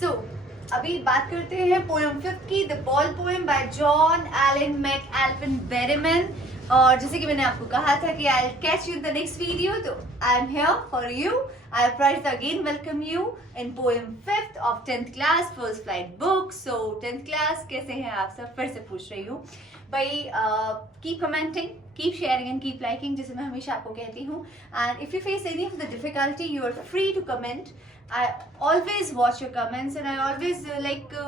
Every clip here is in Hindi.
सो अभी बात करते हैं पोएम फिफ्थ की, the ball poem by John Elon Mac Alvin Berryman. और जैसे कि मैंने आपको कहा था कि I catch you in the next video, तो I am here for you. I praise again welcome you in poem fifth of 10th class first flight book. So 10th class कैसे हैं आप सब, फिर से पूछ रही हूँ भाई। Keep commenting, keep sharing and keep liking, जैसे मैं हमेशा आपको कहती हूँ। And if you face any of the difficulty you are free to comment. I always watch your comments and I always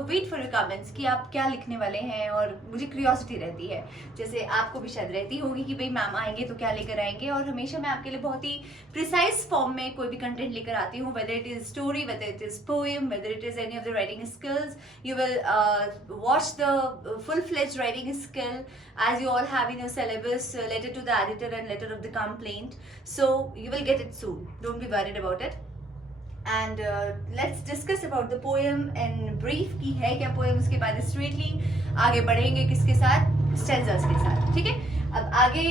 wait for your comments कि आप क्या लिखने वाले हैं, और मुझे क्यूरियोसिटी रहती है, जैसे आपको भी शायद रहती होगी कि भाई मैम आएंगे तो क्या लेकर आएंगे। और हमेशा मैं आपके लिए बहुत ही प्रिसाइज फॉर्म में कोई भी कंटेंट लेकर आती हूँ, whether it is story, whether it is poem, whether it is any of the writing skills. You will watch the full-fledged writing skill as you all have in your syllabus, letter to the editor and letter of the complaint. So you will get it soon, don't be worried about it. And let's discuss about the poem in brief कि है क्या poem, उसके बाद straightly आगे बढ़ेंगे किसके साथ, stanzas के साथ, ठीक है। अब आगे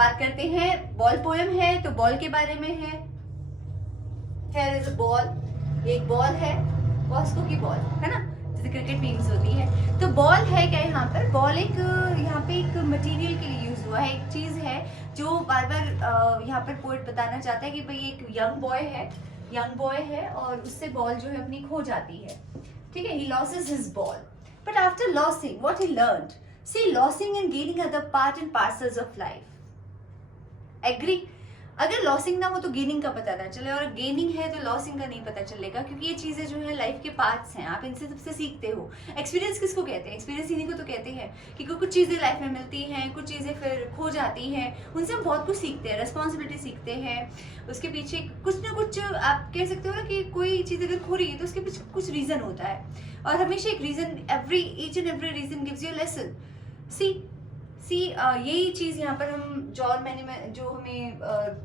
बात करते हैं, बॉल poem है तो बॉल के बारे में है। Here is a ball, एक बॉल है, बॉस्को की बॉल है ना, जैसे क्रिकेट टीम्स होती है। तो बॉल है क्या यहाँ पर, बॉल एक यहाँ पे एक मटेरियल के लिए यूज हुआ है, एक चीज है जो बार बार यहाँ पर पोएट बताना चाहता है कि भाई एक यंग बॉय है और उससे बॉल जो है अपनी खो जाती है, ठीक है। He loses his ball, but after losing, what he learned? See, losing and gaining are the part and parcels of life. Agree? अगर लॉसिंग ना हो तो गेनिंग का पता ना चले, और गेनिंग है तो लॉसिंग का नहीं पता चलेगा, क्योंकि ये चीजें जो है लाइफ के पार्ट्स हैं, आप इनसे सबसे सीखते हो। एक्सपीरियंस किसको कहते हैं? एक्सपीरियंस इन्हीं को तो कहते हैं कि कुछ चीजें लाइफ में मिलती हैं, कुछ चीजें फिर खो जाती हैं, उनसे हम बहुत कुछ सीखते हैं, रेस्पॉन्सिबिलिटी सीखते हैं, उसके पीछे कुछ ना कुछ आप कह सकते हो ना कि कोई चीज अगर खो रही है तो उसके पीछे कुछ रीजन होता है, और हमेशा एक reason, each and every reason gives you lesson. यही चीज यहाँ पर हम जो हमें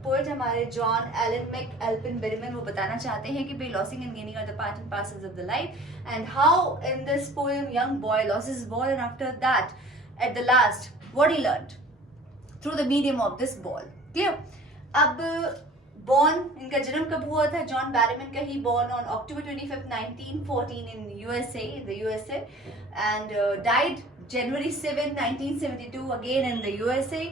पोएट हमारे John Elon Mac Alvin Berryman वो बताना चाहते हैं कि भाई losing and gaining are the part and parcels of the life, and how in this poem young boy loses his ball and after that at the last what he learned through the medium of this ball. Clear? अब बॉर्न, इनका जन्म कब हुआ था? जॉन बेरेमन का ही born on October 25, 1914 in the USA, and died January 7, 1972 again in the USA.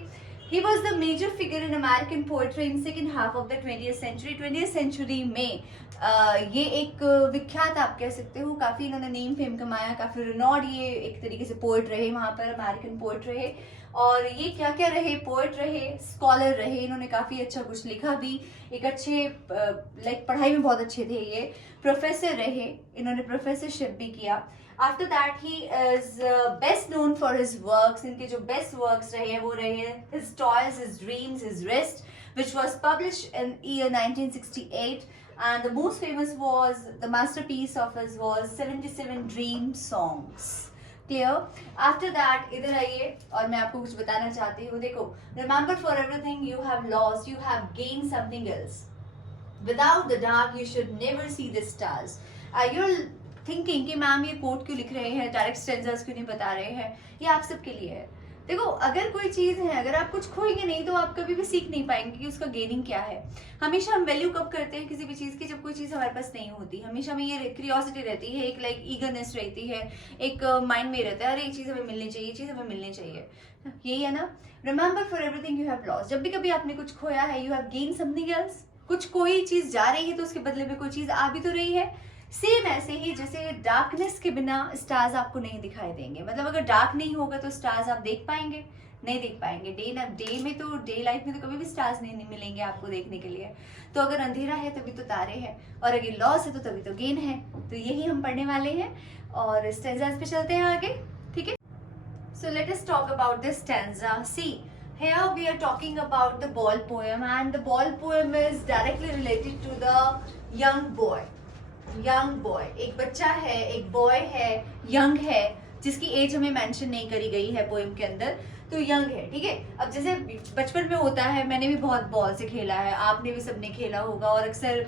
He was the major figure in American poetry in second half of the 20th century. 20th century में ये एक विख्यात आप कह सकते हो, काफी इन्होंने नेम फेम कमाया, काफी रिनॉर्ड ये एक तरीके से पोएट रहे, वहां पर अमेरिकन पोएट रहे। और ये क्या क्या रहे, पोएट रहे, स्कॉलर रहे, इन्होंने काफी अच्छा कुछ लिखा भी, एक अच्छे पढ़ाई में बहुत अच्छे थे ये, प्रोफेसर रहे, इन्होंने प्रोफेसरशिप भी किया। After that he is best known for his works. इनके जो बेस्ट वर्क्स रहे वो रहे his toys, his dreams, his rest, which was published in year 1968, and the most famous was the masterpiece of his was 77 Dream Songs. Clear? After that इधर आइए और मैं आपको कुछ बताना चाहती हूँ। देखो, remember for everything you have lost, you have gained something else. Without the dark you should never see the stars. You're thinking कि मैम ये कोट क्यों लिख रहे हैं, डायरेक्ट स्टेंजास क्यों नहीं बता रहे हैं? ये आप सबके लिए है। देखो, अगर कोई चीज है, अगर आप कुछ खोएंगे नहीं तो आप कभी भी सीख नहीं पाएंगे कि उसका गेनिंग क्या है। हमेशा हम वैल्यू कब करते हैं किसी भी चीज की? जब कोई चीज हमारे पास नहीं होती। हमेशा में ये क्यूरियोसिटी रहती है, एक ईगरनेस रहती है, एक माइंड में रहता है, अरे ये चीज हमें मिलनी चाहिए, ये चीज हमें मिलनी चाहिए, यही है ना। Remember for everything you have lost. जब भी कभी आपने कुछ खोया है, you have gain something else. कुछ कोई चीज जा रही है तो उसके बदले में कोई चीज आ भी तो रही है। सेम ऐसे ही जैसे डार्कनेस के बिना स्टार्स आपको नहीं दिखाई देंगे, मतलब अगर डार्क नहीं होगा तो स्टार्स आप देख पाएंगे? नहीं देख पाएंगे। डे में तो, डे लाइफ में तो कभी भी स्टार्स नहीं मिलेंगे आपको देखने के लिए। तो अगर अंधेरा है तभी तो तारे हैं, और अगर लॉस है तो तभी तो गेन है। तो यही हम पढ़ने वाले हैं, और स्टैंजास पे चलते हैं आगे, ठीक है। So let us talk about this stanza. See, here we are talking about the ball poem, and the ball poem is directly related to the young boy. एक बच्चा है, एक बॉय है, यंग है, जिसकी एज हमें मेंशन नहीं करी गई है पोएम के अंदर। तो यंग है, ठीक है। अब जैसे बचपन में होता है, मैंने भी बहुत बॉल से खेला है, आपने भी सबने खेला होगा, और अक्सर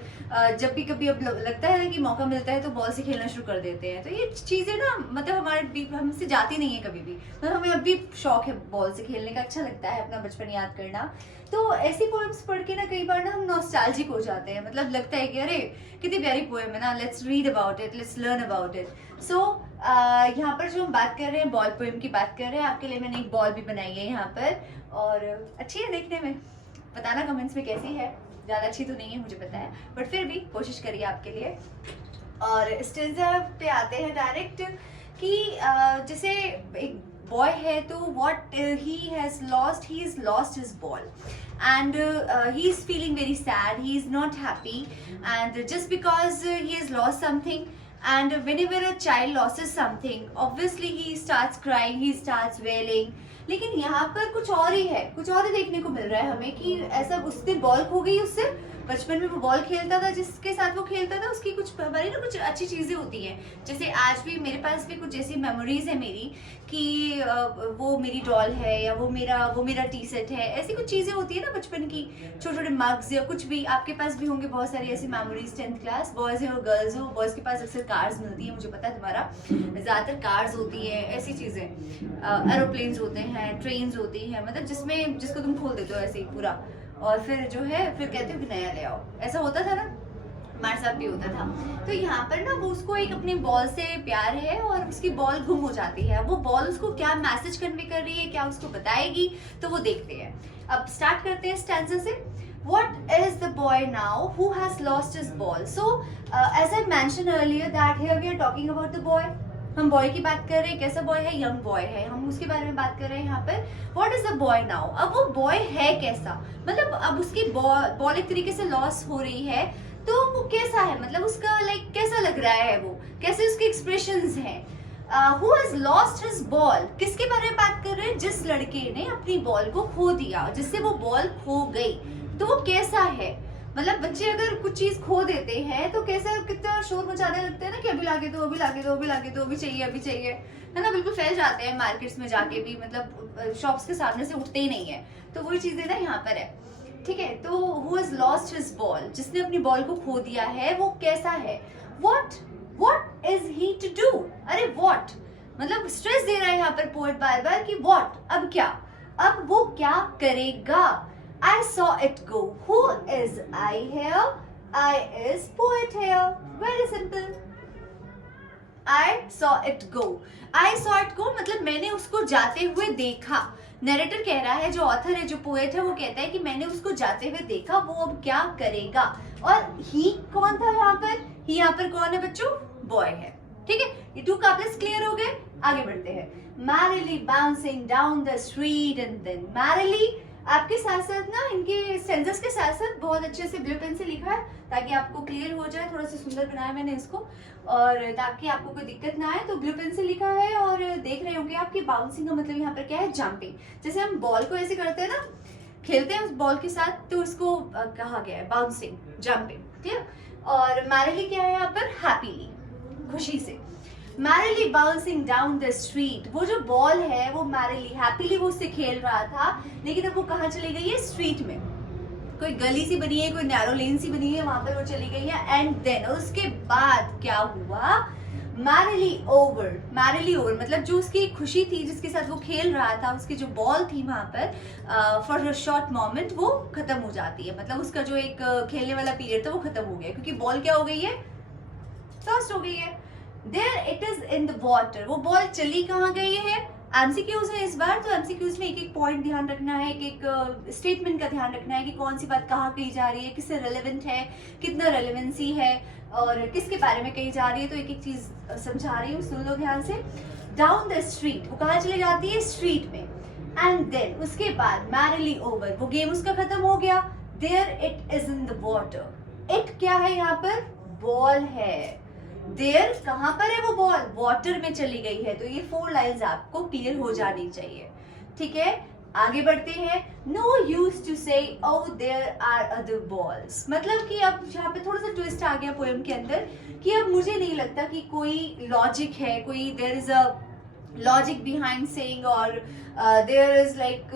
जब भी कभी अब लगता है कि मौका मिलता है तो बॉल से खेलना शुरू कर देते हैं। तो ये चीज़ें ना मतलब हमारे हमसे जाती नहीं है कभी भी, मतलब हमें अब भी शौक है बॉल से खेलने का, अच्छा लगता है अपना बचपन याद करना। तो ऐसी पोएम्स पढ़ के ना कई बार ना हम नॉस्टैल्जिक हो जाते हैं, मतलब लगता है कि अरे कितनी प्यारी पोएम है ना, let's read about it, let's learn about it. So यहाँ पर जो हम बात कर रहे हैं बॉल पोएम की बात कर रहे हैं, आपके लिए मैंने एक बॉल भी बनाई है यहाँ पर, और अच्छी है देखने में, बताना कमेंट्स में कैसी है। ज़्यादा अच्छी तो नहीं है मुझे पता है, बट फिर भी कोशिश करिए आपके लिए। और स्टेंजा पे आते हैं डायरेक्ट कि जैसे एक बॉय है तो what he has lost his ball and he is feeling very sad, he is not happy, and just because he has lost something, and whenever a child loses something obviously he starts crying, he starts wailing। लेकिन यहाँ पर कुछ और ही है, कुछ और ही देखने को मिल रहा है हमें कि ऐसा उसने बॉल खो गई उससे, बचपन में वो बॉल खेलता था, जिसके साथ वो खेलता था उसकी कुछ हमारी ना कुछ अच्छी चीज़ें होती हैं। जैसे आज भी मेरे पास भी कुछ ऐसी मेमोरीज है मेरी कि वो मेरी डॉल है, या वो मेरा टी सेट है, ऐसी कुछ चीज़ें होती है ना बचपन की, छोटे छोटे मग्स या कुछ भी। आपके पास भी होंगे बहुत सारी ऐसी मेमोरीज, 10th क्लास, बॉयज़ हो गर्ल्स हो, बॉयज़ के पास अक्सर कार्स मिलती है, मुझे पता है तुम्हारा ज़्यादातर कार्स होती है, ऐसी चीज़ें, एरोप्लेन्स होते हैं, ट्रेन्स होती हैं, मतलब जिसको तुम खोल देते हो ऐसे ही पूरा, और फिर जो है फिर कहते हो कि नया ले आओ, ऐसा होता था ना, हमारे साथ भी होता था। तो यहाँ पर ना वो उसको एक अपनी बॉल से प्यार है और उसकी बॉल गुम हो जाती है। वो बॉल उसको क्या मैसेज कन्वे कर रही है, क्या उसको बताएगी, तो वो देखते हैं। अब स्टार्ट करते हैं स्टैंजा से। What is the boy now who has lost his ball? So as I mentioned earlier that here we are talking about the boy. हम बॉय की बात कर रहे हैं, कैसा बॉय है, यंग बॉय है, हम उसके बारे में बात कर रहे हैं यहाँ पर। What is the boy now? अब वो बॉय है कैसा, मतलब अब उसकी बॉल एक तरीके से लॉस हो रही है, तो वो कैसा है, मतलब उसका लाइक कैसा लग रहा है, वो कैसे उसके एक्सप्रेशंस हैं। Who has lost his ball, किसके बारे में बात कर रहे हैं? जिस लड़के ने अपनी बॉल को खो दिया, जिससे वो बॉल खो गई, तो वो कैसा है। मतलब बच्चे अगर कुछ चीज खो देते हैं तो कैसा कितना शोर मचाने लगते हैं ना कि अभी लाके दो, अभी लाके दो, अभी लाके दो, अभी चाहिए, अभी चाहिए, है ना, बिल्कुल फैल जाते हैं मार्केट्स में जाके भी, मतलब शॉप्स के सामने से उठते ही नहीं है। तो वही चीजें ना यहाँ पर है, ठीक है। तो who has lost his ball, जिसने अपनी बॉल को खो दिया है, वो कैसा है। What is he to do, अरे व्हाट, मतलब स्ट्रेस दे रहा है यहाँ पर पोएट बार बार कि व्हाट, अब क्या, अब वो क्या करेगा। I saw it go. Who is I here? I is poet here. Very simple. I saw it go. I saw it go मतलब मैंने उसको जाते हुए देखा। नरेटर कह रहा है, जो ऑथर है, जो पोएट है, वो कहता है कि मैंने उसको जाते हुए देखा, वो अब क्या करेगा। और ही कौन था यहाँ पर? ही यहाँ पर कौन है बच्चों? बॉय है, ठीक है। ये टू कपल्स क्लियर हो गए, आगे बढ़ते हैं। Merrily bouncing down the street and then merrily, आपके साथ साथ ना इनके सेंसर्स के साथ साथ बहुत अच्छे से ब्लू पेन से लिखा है ताकि आपको क्लियर हो जाए, थोड़ा सा सुंदर बनाया मैंने इसको, और ताकि आपको कोई दिक्कत ना आए। तो ब्लू पेन से लिखा है, और देख रहे होंगे आपकी बाउंसिंग का मतलब यहाँ पर क्या है, जंपिंग। जैसे हम बॉल को ऐसे करते हैं ना, खेलते हैं उस बॉल के साथ, तो उसको कहा गया है बाउंसिंग, जंपिंग, ठीक है। और मैरिली क्या है यहाँ पर, हैप्पीली, खुशी से। Merrily bouncing down the street, वो जो बॉल है वो मैरिली हैप्पीली वो उससे खेल रहा था, लेकिन अब वो कहाँ चली गई है, स्ट्रीट में। कोई गली सी बनी है, कोई नैरो लेन सी बनी है, वहां पर वो चली गई है। एंड देन, और उसके बाद क्या हुआ, मैरिली ओवर मतलब जो उसकी खुशी थी, जिसके साथ वो खेल रहा था, उसकी जो बॉल थी वहां पर, फॉर अ शॉर्ट मोमेंट वो खत्म हो जाती है। मतलब उसका जो एक खेलने वाला पीरियड था वो खत्म हो गया, क्योंकि बॉल क्या हो गई है, लॉस्ट हो गई है। There it is in the water, वो बॉल चली कहाँ गई है। एमसीक्यूज है इस बार, तो एमसीक्यूज में एक एक पॉइंट ध्यान रखना है, एक एक स्टेटमेंट का ध्यान रखना है कि कौन सी बात कहाँ कही जा रही है, किससे रेलेवेंट है, कितना रेलेवेंसी है, और किसके बारे में कही जा रही है। तो एक एक चीज समझा रही हूँ, सुन लो ध्यान से। डाउन द स्ट्रीट, वो कहाँ चली जाती है, स्ट्रीट में। एंड देन, उसके बाद मैरिली ओवर, वो गेम उसका खत्म हो गया। There it is in the water, it क्या है यहाँ पर, बॉल है। देयर कहाँ पर है वो बॉल, वाटर में चली गई है। तो ये 4 लाइंस आपको क्लियर हो जानी चाहिए, ठीक है। आगे बढ़ते हैं। No use to say oh there are other balls, मतलब कि अब यहाँ पे थोड़ा सा ट्विस्ट आ गया पोएम के अंदर कि अब मुझे नहीं लगता कि कोई लॉजिक है, कोई there is a logic behind saying, और देयर इज लाइक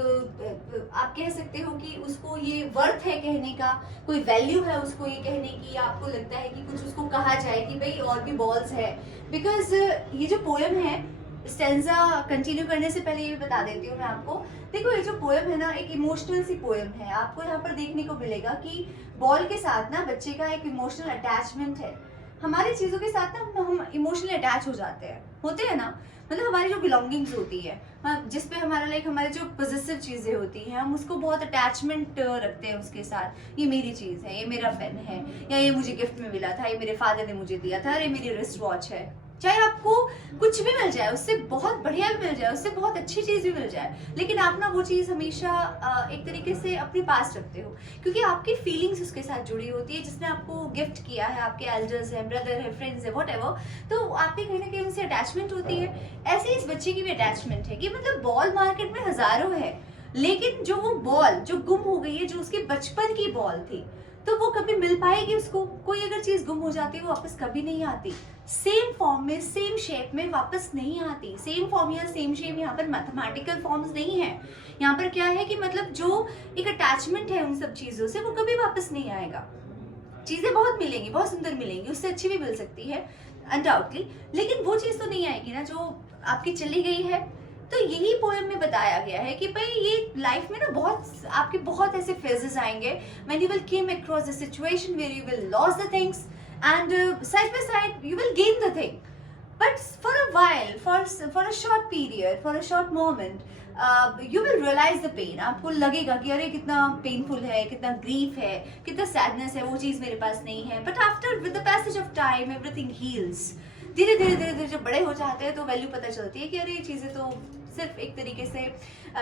आप कह सकते हो कि उसको ये वर्थ है कहने का, कोई वैल्यू है उसको ये कहने की, आपको लगता है कि कुछ उसको कहा जाए कि भाई और भी बॉल्स है। बिकॉज ये जो पोएम है, स्टेंजा कंटिन्यू करने से पहले ये भी बता देती हूँ मैं आपको। देखो ये जो पोएम है ना, एक इमोशनल सी पोएम है। आपको यहाँ पर देखने को मिलेगा कि बॉल के साथ ना बच्चे का एक इमोशनल अटैचमेंट है। हमारी चीजों के साथ ना हम इमोशनली अटैच हो जाते हैं, होते हैं ना, मतलब हमारी जो बिलोंगिंग्स होती है, जिस पे हमारा लाइक हमारी जो पॉजिटिव चीजें होती हैं, हम उसको बहुत अटैचमेंट रखते हैं उसके साथ। ये मेरी चीज है, ये मेरा पेन है, या ये मुझे गिफ्ट में मिला था, ये मेरे फादर ने मुझे दिया था, अरे मेरी रिस्ट वॉच है। चाहे आपको कुछ भी मिल जाए, उससे बहुत बढ़िया भी मिल जाए, उससे बहुत अच्छी चीज भी मिल जाए, लेकिन आप ना वो चीज हमेशा एक तरीके से अपने पास रखते हो, क्योंकि आपकी फीलिंग्स उसके साथ जुड़ी होती है। जिसने आपको गिफ्ट किया है, आपके एल्डर्स हैं, ब्रदर है, फ्रेंड्स है, व्हाटएवर, तो आपकी कहीं ना कहीं उनसे अटैचमेंट होती है। ऐसे इस बच्चे की भी अटैचमेंट है कि मतलब बॉल मार्केट में हजारों है, लेकिन जो वो बॉल जो गुम हो गई है, जो उसके बचपन की बॉल थी, तो वो कभी मिल पाएगी उसको? कोई अगर चीज गुम हो जाती है वो वापस कभी नहीं आती, सेम फॉर्म में, सेम शेप में वापस नहीं आती। सेम फॉर्म या सेम शेप यहाँ पर मैथमेटिकल फॉर्म्स नहीं है। यहाँ पर क्या है कि मतलब जो एक अटैचमेंट है उन सब चीजों से, वो कभी वापस नहीं आएगा। चीजें बहुत मिलेंगी, बहुत सुंदर मिलेंगी, उससे अच्छी भी मिल सकती है अनडाउटली, लेकिन वो चीज तो नहीं आएगी ना जो आपकी चली गई है। तो यही पोएम में बताया गया है कि भाई ये लाइफ में ना बहुत आपके बहुत ऐसे फेजेस आएंगे when you will came across a situation where you will loss the things and side by side you will gain the thing, but for a while, for a short period, for a short moment you will realise the pain. आपको लगेगा कि अरे कितना पेनफुल है, कितना ग्रीफ है, कितना सैडनेस है, वो चीज मेरे पास नहीं है। But after with the passage of time everything heels. धीरे धीरे धीरे धीरे जब बड़े हो जाते हैं तो वैल्यू पता चलती है कि अरे ये चीजें तो सिर्फ एक तरीके से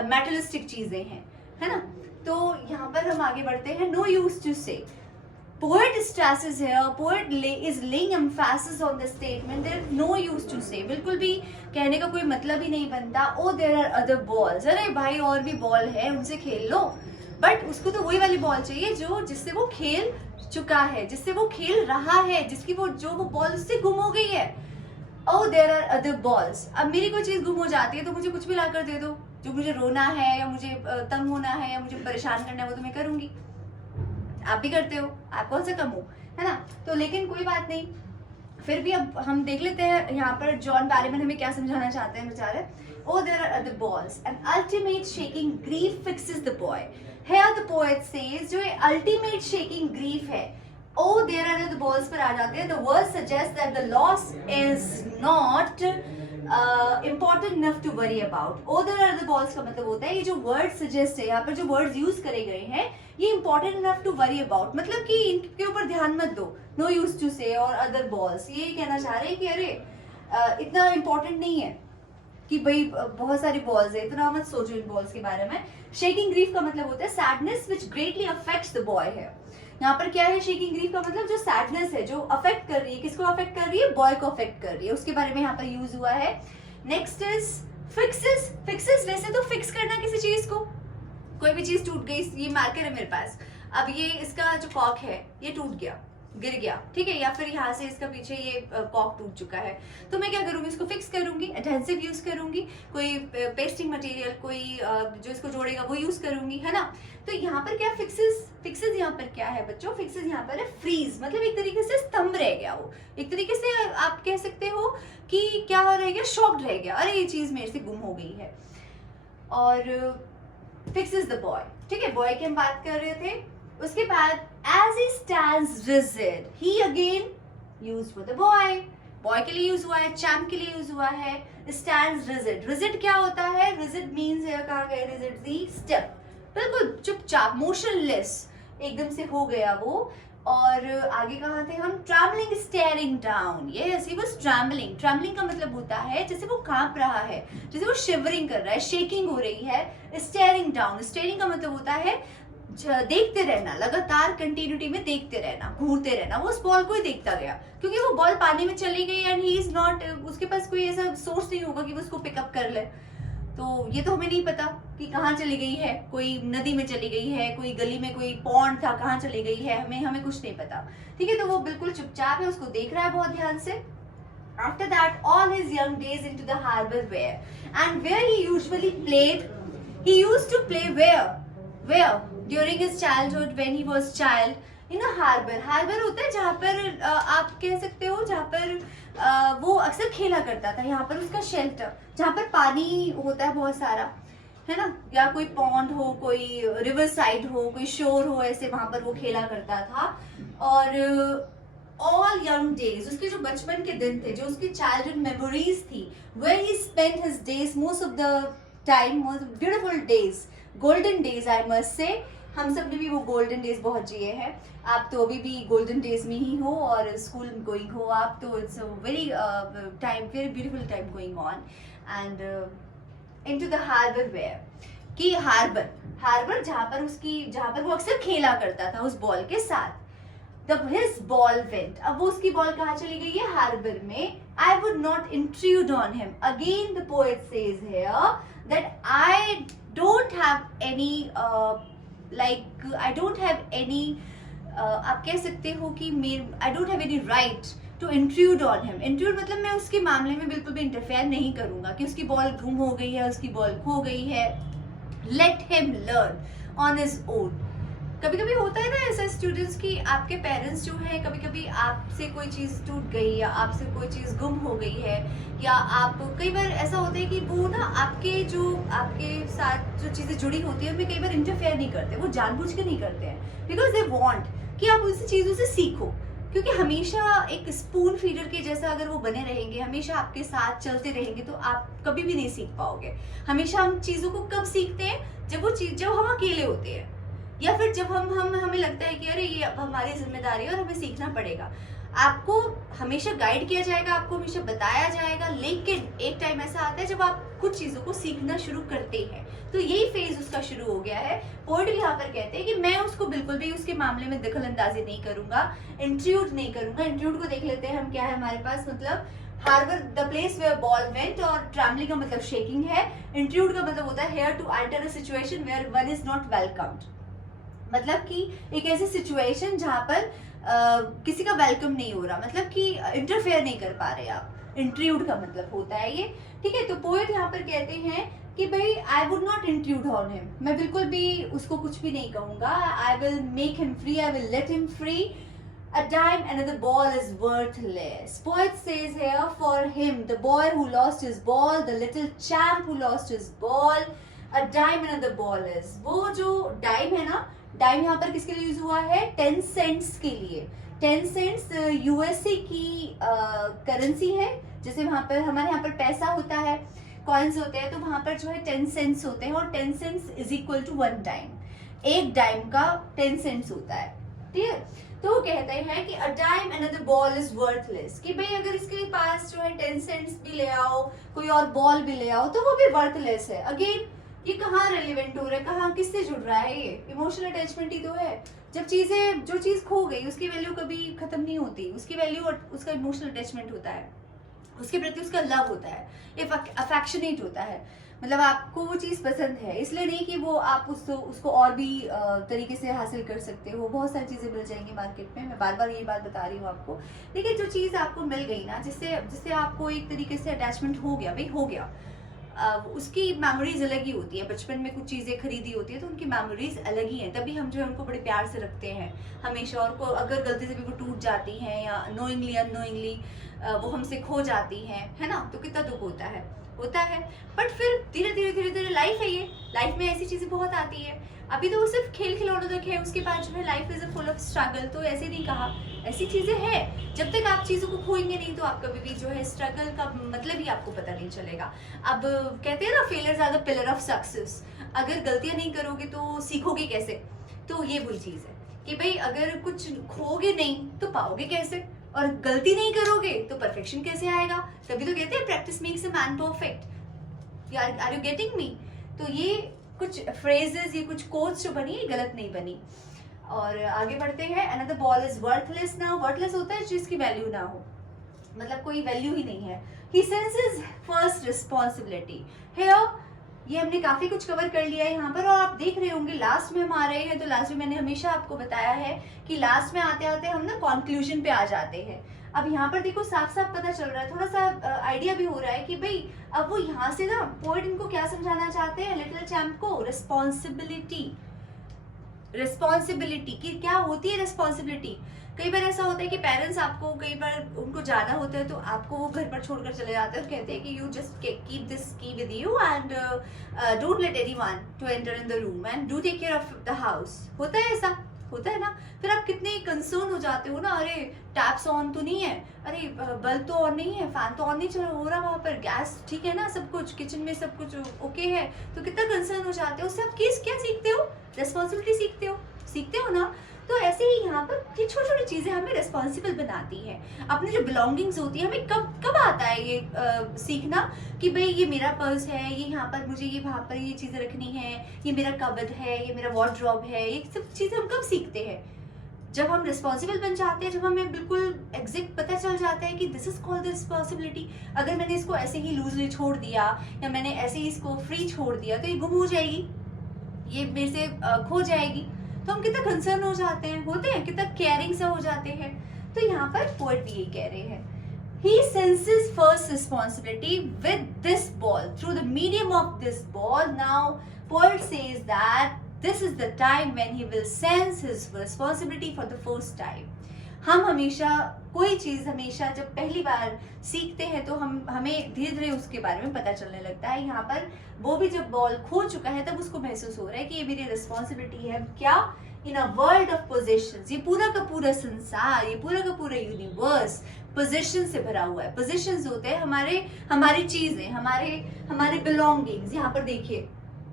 मेटलिस्टिक चीजें हैं, है ना। तो यहाँ पर हम आगे बढ़ते हैं। नो यूज टू से, poet stresses here, poet is laying emphasis on the statement there is no use to say। बिल्कुल भी कहने का कोई मतलब ही नहीं बनता। oh there are other balls, अरे भाई और भी बॉल है, उनसे खेल लो। बट उसको तो वही वाली बॉल चाहिए जो जिससे वो खेल चुका है, जिससे वो खेल रहा है, जिसकी वो जो वो बॉल उससे गुम हो गई है। oh there are other balls। अब मेरी कोई चीज गुम हो जाती है तो मुझे कुछ भी लाकर दे दो, जो मुझे रोना है या मुझे तंग होना है या मुझे परेशान करना है वो तो मैं करूंगी, आप भी करते हो, आप कौन सा कम हो, है ना। तो लेकिन कोई बात नहीं, फिर भी अब हम देख लेते हैं यहाँ पर जॉन बैरीमैन हमें क्या समझाना चाहते हैं बेचारे। oh there are other balls, an ultimate shaking grief fixes the boy। here the poet says जो ये ultimate shaking grief है, oh there are other balls पर आ जाते हैं। the word suggests that the loss is not important enough to worry about। oh there are other balls का मतलब होता है, ये जो word suggest है, यहाँ पर जो words यूज करे गए हैं ये important enough to worry about, मतलब कि इनके ऊपर ध्यान मत दो। no use to say और other balls, ये कहना चाह रहे हैं कि अरे इतना important नहीं है कि भाई बहुत सारी बॉल्स है, इतना मत सोचो इन बॉल्स के बारे में। शेकिंग ग्रीफ का मतलब होता है sadness which greatly affects the boy है। यहाँ पर क्या है, शेकिंग ग्रीफ का मतलब जो सैडनेस है जो अफेक्ट कर रही है, किसको अफेक्ट कर रही है, बॉय को अफेक्ट कर रही है, उसके बारे में यहाँ पर यूज हुआ है। Next is fixes. फिक्सेस वैसे तो फिक्स करना किसी चीज को, कोई भी चीज टूट गई, ये मार्कर है मेरे पास, अब ये इसका जो कॉक है ये टूट गया, गिर गया, ठीक है, या फिर यहाँ से इसका पीछे ये कॉक टूट चुका है, तो मैं क्या करूंगी, इसको फिक्स करूंगी, एडहेसिव यूज करूंगी, कोई पेस्टिंग मटेरियल, कोई जो इसको जोड़ेगा वो यूज करूंगी, है ना। तो यहाँ पर क्या फिक्सेस यहाँ पर क्या है बच्चों, फिक्सेस यहाँ पर है फ्रीज, मतलब एक तरीके से स्तंभ रह गया वो, एक तरीके से आप कह सकते हो कि क्या रह गया, शॉक्ड रह गया, अरे ये चीज मेरे से गुम हो गई है। और फिक्सेस द बॉय, ठीक है, बॉय की हम बात कर रहे थे। उसके बाद as he stands rigid, he again used for the boy, boy के लिए यूज हुआ है, चैम्प के लिए यूज हुआ है। stands rigid, rigid क्या होता है, rigid means कहा गया rigid the step, बिल्कुल चुपचाप, मोशनलेस, एकदम से हो गया वो। और आगे कहा थे हम, travelling steering down, yes he was travelling. Travelling का मतलब होता है जैसे वो कांप रहा है, जैसे वो शिवरिंग कर रहा है, शेकिंग हो रही है। स्टेयरिंग डाउन, स्टेयरिंग का मतलब होता है देखते रहना, लगातार कंटिन्यूटी में देखते रहना, घूरते रहना। वो उस बॉल को ही देखता गया क्योंकि वो बॉल पानी में चली गई एंड ही इज नॉट, उसके पास कोई ऐसा सोर्स नहीं होगा कि वो उसको पिकअप कर ले। तो ये तो हमें नहीं पता कि कहाँ चली गई है, कोई नदी में चली गई है, कोई गली में कोई पॉन्ड था, कहाँ चली गई है, हमें कुछ नहीं पता, ठीक है। तो वो बिल्कुल चुपचाप है, उसको देख रहा है बहुत ध्यान से। After that, all his young days into the harbor where, and where he usually played, he used to play where during his childhood when he was child, in a harbor. Harbor होता है जहाँ पर आप कह सकते हो जहाँ पर वो अक्सर खेला करता था, यहाँ पर उसका शेल्टर, जहाँ पर पानी होता है बहुत सारा, है ना, या कोई पॉन्ड हो, कोई रिवर साइड हो, कोई शोर हो, ऐसे वहां पर वो खेला करता था। और ऑल यंग डेज, उसके जो बचपन के दिन थे, जो उसकी चाइल्डहुड मेमोरीज थी, where he spent his days, most of the time, most beautiful days, golden days I must say. हम सब ने भी वो गोल्डन डेज बहुत जिए हैं। आप तो अभी भी गोल्डन डेज में ही हो और स्कूल गोइंग हो आप, तो it's very time, very beautiful time going on. And into the harbour where, कि हार्बर जहाँ पर वो अक्सर खेला करता था उस बॉल के साथ। His ball went. अब वो उसकी बॉल कहाँ चली गई है? हार्बर में। I would not intrude on him. Again the poet says here that I don't have any I don't have any आप कह सकते हो कि I don't have any right to intrude on him. Intrude मतलब मैं उसके मामले में बिल्कुल भी इंटरफेयर नहीं करूंगा कि उसकी बॉल गुम हो गई है, उसकी बॉल खो गई है। Let him learn on his own. कभी कभी होता है ना ऐसा स्टूडेंट्स की आपके पेरेंट्स जो है, कभी कभी आपसे कोई चीज़ टूट गई या आपसे कोई चीज़ गुम हो गई है, या आप कई बार ऐसा होता है कि वो ना आपके साथ जो चीज़ें जुड़ी होती है उनमें कई बार इंटरफेयर नहीं करते, वो जानबूझ के नहीं करते हैं, बिकॉज दे वांट कि आप उन चीज़ों से सीखो। क्योंकि हमेशा एक स्पून फीडर के जैसा अगर वो बने रहेंगे, हमेशा आपके साथ चलते रहेंगे, तो आप कभी भी नहीं सीख पाओगे। हमेशा हम चीज़ों को कब सीखते हैं? जब हम अकेले होते हैं, या फिर जब हमें लगता है कि अरे ये अब हमारी जिम्मेदारी है और हमें सीखना पड़ेगा। आपको हमेशा गाइड किया जाएगा, आपको हमेशा बताया जाएगा, लेकिन एक टाइम ऐसा आता है जब आप कुछ चीज़ों को सीखना शुरू करते हैं। तो यही फेज उसका शुरू हो गया है। पोएट यहाँ पर कहते हैं कि मैं उसको बिल्कुल भी उसके मामले में दखल अंदाजी नहीं करूंगा, इंट्रूड नहीं करूंगा। इंट्रूड को देख लेते हैं हम, क्या है हमारे पास, मतलब harbour the place where ball went, और ट्रैम्बलिंग का मतलब शेकिंग है। इंट्रूड का मतलब होता है here to enter a situation where one is not welcomed, मतलब कि एक ऐसी सिचुएशन जहां पर किसी का वेलकम नहीं हो रहा, मतलब कि इंटरफेयर नहीं कर पा रहे आप। इंट्रूड का मतलब होता है ये, ठीक है। तो पोएट यहाँ पर कहते हैं कि भाई I would not intrude on him, मैं बिल्कुल भी उसको कुछ भी नहीं कहूंगा। I will make him free, I will let him free. A dime another ball is worthless. Poet says here, for him, the boy who lost his ball, the little champ who lost his ball, a dime another ball is. वो जो डाइम है ना, डाइम यहाँ पर किसके लिए यूज हुआ है? 10 सेंट्स के लिए। 10 सेंट्स यूएसए की करेंसी है। जैसे वहां पर हमारे यहाँ पर पैसा होता है, कॉइन्स होते हैं, तो वहां पर जो है 10 सेंट्स होते हैं, और 10 cents is equal to 1 dime. एक डाइम का 10 सेंट्स होता है, ठीक है। तो वो कहते हैं कि a dime another ball is worthless, कि भाई अगर इसके पास जो है 10 सेंट्स भी ले आओ, कोई और बॉल भी ले आओ, तो वो भी वर्थलेस है। अगेन ये कहाँ रेलिवेंट हो रहा है, कहाँ किससे जुड़ रहा है? ये इमोशनल अटैचमेंट ही तो है। जब जो चीज खो गई उसकी वैल्यू कभी खत्म नहीं होती, उसकी वैल्यू उसका इमोशनल अटैचमेंट होता है, उसके प्रति उसका लव होता है, अफेक्शनेट होता है। मतलब आपको वो चीज़ पसंद है, इसलिए नहीं कि वो आप उसको और भी तरीके से हासिल कर सकते हो। बहुत सारी चीज़ें मिल जाएंगी मार्केट में, मैं बार बार यही बात बता रही हूँ आपको। लेकिन जो चीज़ आपको मिल गई ना, जिससे आपको एक तरीके से अटैचमेंट हो गया, भाई हो गया, उसकी मेमोरीज अलग ही होती है। बचपन में कुछ चीज़ें खरीदी होती है तो उनकी मेमोरीज अलग ही हैं, तभी हम जो है उनको बड़े प्यार से रखते हैं हमेशा। और को अगर गलती से भी वो टूट जाती हैं या नोइंगली अननोइंगली वो हमसे खो जाती हैं, है ना, तो कितना दुख होता है। बट फिर धीरे धीरे लाइफ है, ये लाइफ में ऐसी चीज़ें बहुत आती है। अभी तो वो सिर्फ खेल खिलौनों तक है, उसके बाद जो है life is full of struggle. तो ऐसे नहीं कहा, ऐसी चीजें हैं, जब तक आप चीजों को खोएंगे नहीं तो आप कभी भी जो है स्ट्रगल का मतलब ही आपको पता नहीं चलेगा। अब कहते हैं ना, failures are the pillar of success. अगर गलतियां नहीं करोगे तो सीखोगे कैसे? तो ये वही चीज है कि भाई अगर कुछ खोगे नहीं तो पाओगे कैसे, और गलती नहीं करोगे तो परफेक्शन कैसे आएगा? तभी तो कहते हैं practice makes a man perfect. Are you getting me? तो ये कुछ फ्रेजेस, ये कुछ कोट्स जो बनी है गलत नहीं बनी। और आगे बढ़ते हैं। Another ball is worthless. ना वर्थलेस होता है जिसकी वैल्यू ना हो, मतलब कोई वैल्यू ही नहीं है। ही सेंसेस फर्स्ट रिस्पॉन्सिबिलिटी। हियर ये हमने काफी कुछ कवर कर लिया है यहाँ पर, और आप देख रहे होंगे लास्ट में हम आ रहे हैं। तो लास्ट में मैंने हमेशा आपको बताया है कि लास्ट में आते आते हम ना कंक्लूजन पे आ जाते हैं। अब यहाँ पर देखो साफ साफ पता चल रहा है, थोड़ा सा आइडिया भी हो रहा है कि भाई अब वो यहाँ से ना पोएट इनको क्या समझाना चाहते हैं लिटिल चैम्प को, रिस्पॉन्सिबिलिटी। रिस्पॉन्सिबिलिटी की क्या होती है रिस्पॉन्सिबिलिटी। कई बार ऐसा होता है कि पेरेंट्स आपको, कई बार उनको ज्यादा होता है तो आपको वो घर पर छोड़कर चले जाते हैं और कहते हैं कि you just keep this key with you and don't let anyone to enter in the room and do take care of the house. होता है ऐसा, होता है ना। फिर आप कितने कंसर्न हो जाते हो ना, अरे टैप्स ऑन तो नहीं है, अरे बल्ब तो ऑन नहीं है, फैन तो ऑन नहीं चल हो रहा, वहां पर गैस ठीक है ना, सब कुछ किचन में सब कुछ ओके है, तो कितना कंसर्न हो जाते हो। उससे आप क्या सीखते हो, रिस्पॉन्सिबिलिटी सीखते हो ना। तो ऐसे ही यहाँ पर ये छोटी छोटी चीजें हमें रिस्पॉन्सिबल बनाती हैं। अपनी जो बिलोंगिंग्स होती है, हमें कब आता है ये सीखना कि भाई ये मेरा पर्स है, ये यहाँ पर मुझे ये वहाँ पर ये चीजें रखनी है, ये मेरा कबर्ड है, ये मेरा वार्डरोब है, ये सब चीजें हम कब सीखते हैं, जब हम रिस्पॉन्सिबल बन जाते हैं, जब हमें बिल्कुल एग्जैक्ट पता चल जाता है कि दिस इज कॉल्ड रिस्पॉन्सिबिलिटी। अगर मैंने इसको ऐसे ही लूजली छोड़ दिया या मैंने ऐसे ही इसको फ्री छोड़ दिया तो ये गुम हो जाएगी, ये मेरे से खो जाएगी। तो हम कितना कंसर्न हो जाते हैं, होते हैं कितना केयरिंग से हो जाते हैं। तो यहाँ पर पोएट भी यही कह रहे हैं, he senses first responsibility with this ball through the medium of this ball. Now poet says that this is the time when he will sense his responsibility for the first time. हम हमेशा कोई चीज हमेशा जब पहली बार सीखते हैं तो हमें धीरे धीरे उसके बारे में पता चलने लगता है। यहाँ पर वो भी जब बॉल खो चुका है तब उसको महसूस हो रहा है कि ये मेरी रिस्पॉन्सिबिलिटी है। क्या, इन अ वर्ल्ड ऑफ पोजीशंस, ये पूरा का पूरा संसार, ये पूरा का पूरा यूनिवर्स पोजीशन से भरा हुआ है। पोजीशंस होते हैं हमारी चीजें, हमारे बिलोंगिंग्स। यहाँ पर देखिए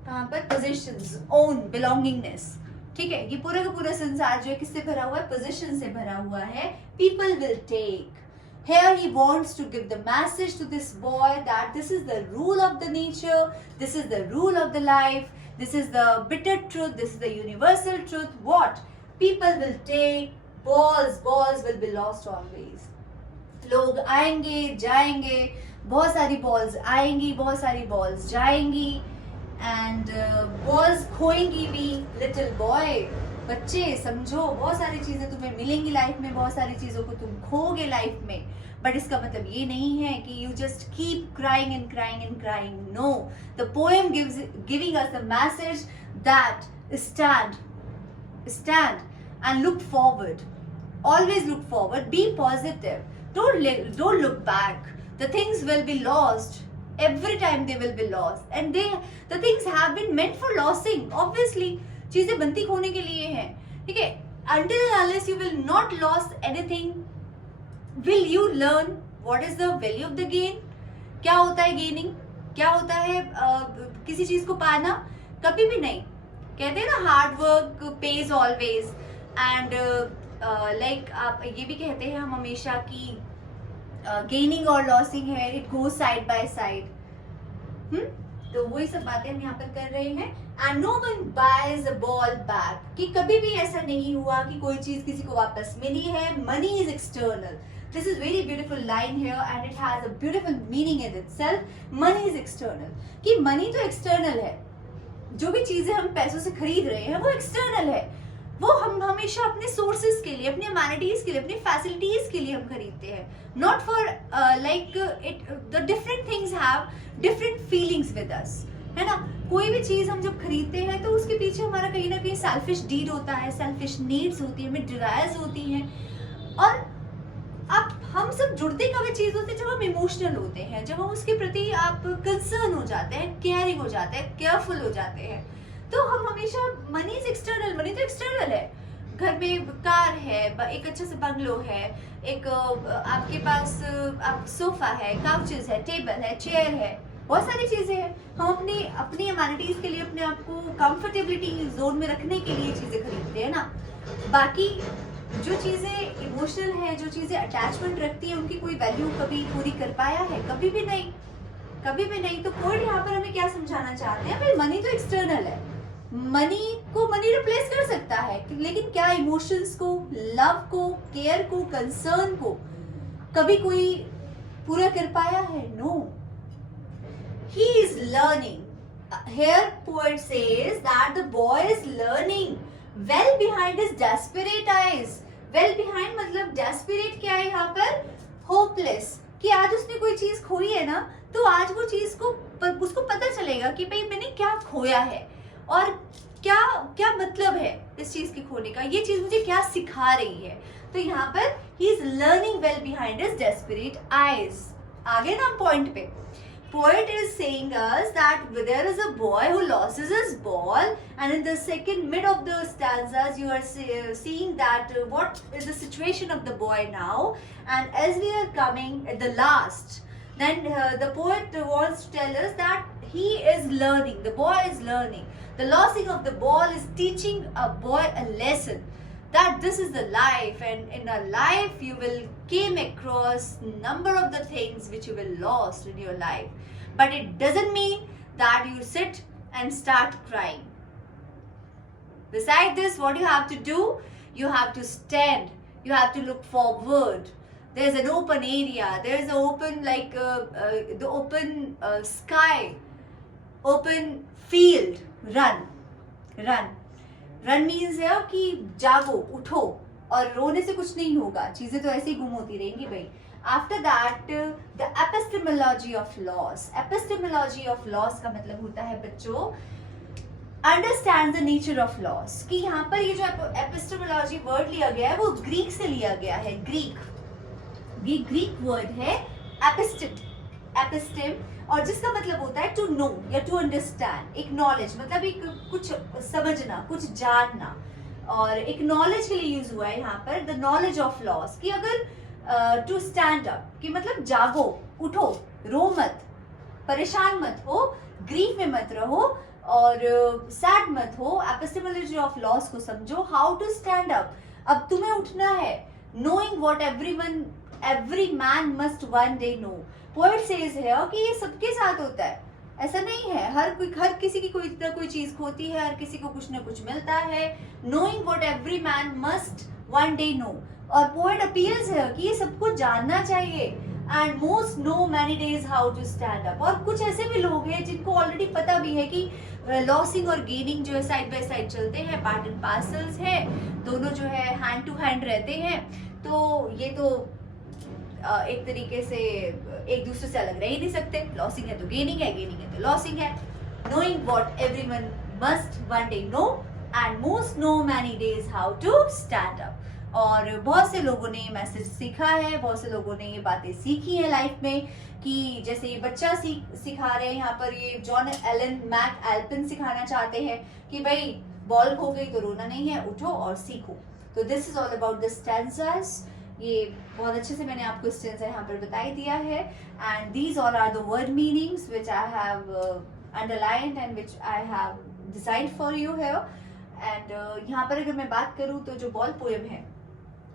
कहाँ पर पोजीशंस, ओन बिलोंगिंगनेस, ठीक है। ये पूरा का पूरा संसार जो है किससे भरा हुआ है, पोजीशन से भरा हुआ है। People will take. Here he wants to give the message to this boy that this is the rule of the nature, this is the rule of the life, this is the bitter truth, this is the universal truth. What? People will take, balls will be lost always. लोग आएंगे जाएंगे, बहुत सारी balls आएंगी, बहुत सारी balls जाएंगी, and balls खोएंगी भी। Little boy, बच्चे समझो, बहुत सारी चीजें तुम्हें मिलेंगी लाइफ में, बहुत सारी चीजों को तुम खोगे लाइफ में, बट इसका मतलब ये नहीं है कि you just keep crying and crying and crying. No, the poem giving us the message that stand and look forward, always look forward, be positive, don't look back. The things will be lost, every time they will be lost, and the things have been meant for losing. Obviously चीजें बनती खोने के लिए हैं, ठीक है। Until and unless you will not lose anything, will you learn what is the value of the gain? क्या होता है गेनिंग, क्या होता है किसी चीज को पाना? कभी भी नहीं। कहते हैं ना hard work page always, and like आप ये भी कहते हैं हम हमेशा कि गेनिंग और लॉसिंग है, it goes side by side. तो वही सब बातें हम यहाँ पर कर रहे हैं। And no one buys a ball back, कि कभी भी ऐसा नहीं हुआ कि कोई चीज किसी को वापस मिली है। Money is external. This is very beautiful line here and it has a beautiful meaning in itself. Money is external, कि मनी तो एक्सटर्नल है, जो भी चीजें हम पैसों से खरीद रहे हैं वो एक्सटर्नल है। वो हम हमेशा अपने सोर्सेज के लिए, अपनी अमेनिटीज के लिए, अपनी फैसिलिटीज के लिए हम खरीदते हैं, not for like it. The different things have different feelings with us, है ना। कोई भी चीज हम जब खरीदते हैं तो उसके पीछे हमारा कहीं ना कहीं सेल्फिश डीड होता है, सेल्फिश नीड्स होती है, हमें डिजायर्स होती हैं। और अब हम सब जुड़ते कब चीजों से, जब हम इमोशनल होते हैं, जब हम उसके प्रति आप कंसर्न हो जाते हैं, केयरिंग हो जाते हैं, केयरफुल हो जाते हैं। तो हम हमेशा मनी इज एक्सटर्नल, मनी तो एक्सटर्नल है। घर में कार है, एक अच्छा सा बंगलो है, एक आपके पास आप सोफा है, काउचेस है, टेबल है, चेयर है, बहुत सारी चीजें हैं। हम अपनी अमेनिटीज के लिए, अपने आप को कंफर्टेबिलिटी जोन में रखने के लिए चीजें खरीदते हैं ना। बाकी जो चीजें इमोशनल है, जो चीजें अटैचमेंट रखती है, उनकी कोई वैल्यू कभी पूरी कर पाया है? कभी भी नहीं, कभी भी नहीं। तो कोई यहाँ पर हमें क्या समझाना चाहते हैं, भाई मनी तो एक्सटर्नल है, मनी को मनी रिप्लेस कर सकता है, लेकिन क्या इमोशंस को, लव को, केयर को, कंसर्न को कभी कोई पूरा कर पाया है? No. He is learning. Here poet says that the boy is learning well behind his desperate eyes. Well behind मतलब डेस्परेट क्या है यहाँ पर, होपलेस, कि आज उसने कोई चीज खोई है ना, तो आज वो चीज को उसको पता चलेगा कि भाई मैंने क्या खोया है और क्या क्या मतलब है इस चीज के खोने का, ये चीज मुझे क्या सिखा रही है। तो यहाँ पर he is learning well behind his desperate eyes. आगे ना पॉइंट पे poet is saying us that there is a boy who loses his ball, and in the second mid of the stanzas you are seeing that what is the situation of the boy now, and as we are coming at the last, then the poet wants to tell us that he is learning, the boy is learning, the losing of the ball is teaching a boy a lesson that this is the life, and in a life you will came across number of the things which you will lost in your life, but it doesn't mean that you sit and start crying. Beside this, what you have to do, you have to stand, you have to look forward. There's an open area, there's an open like the open sky, open field. Run means है कि जागो, उठो, और रोने से कुछ नहीं होगा, चीजें तो ऐसे ही गुम होती रहेंगी भाई। After that the epistemology of loss. Epistemology of loss का मतलब होता है बच्चों understand the nature of loss, कि यहाँ पर ये जो एपिस्टेमोलॉजी वर्ड लिया गया है वो ग्रीक से लिया गया है। ग्रीक वर्ड है एपिस्टेम, और जिसका मतलब होता है टू नो या टू अंडरस्टैंड, एक नॉलेज मतलब एक कुछ समझना, कुछ जानना, और एक नॉलेज के लिए यूज हुआ है यहाँ पर द नॉलेज ऑफ लॉस, कि अगर टू स्टैंड अप, कि मतलब जागो, उठो, रो मत, परेशान मत हो, ग्रीफ में मत रहो और सैड मत हो। एपिस्टेमोलॉजी ऑफ लॉस को समझो, हाउ टू स्टैंड अप, अब तुम्हें उठना है, knowing what every man must one day know. Poet says है कि ये सबके साथ होता है, ऐसा नहीं है, हर किसी की कोई ना कोई चीज खोती है, हर किसी को कुछ ना कुछ मिलता है। Knowing what every man must one day know, और पोएट अपील्स है कि ये सबको जानना चाहिए। And most know many days how to stand up, और कुछ ऐसे भी लोग हैं जिनको ऑलरेडी पता भी है कि लॉसिंग और गेनिंग जो है साइड बाय साइड चलते हैं, पार्ट एंड पार्सल्स है, दोनों जो है हैंड टू हैंड रहते हैं। तो ये तो एक तरीके से एक दूसरे से अलग रह ही नहीं सकते। लॉसिंग है तो गेनिंग है, गेनिंग है तो लॉसिंग है। Knowing what everyone must one day know, and most know many days how to stand up. और बहुत से लोगों ने ये मैसेज सीखा है, बहुत से लोगों ने ये बातें सीखी है लाइफ में, कि जैसे ये बच्चा सिखा रहे हैं यहाँ पर, ये जॉन एलन मैक एल्पिन सिखाना चाहते हैं कि भाई बॉल खो गई तो रोना नहीं है, उठो और सीखो। तो this is all about the stanzas. ये बहुत अच्छे से मैंने आपको स्टैंजा यहाँ पर बताई दिया है, and these all are the word meanings which I have underlined and which I have decide for you here. And यहाँ पर अगर मैं बात करूँ तो जो बॉल पोएम है,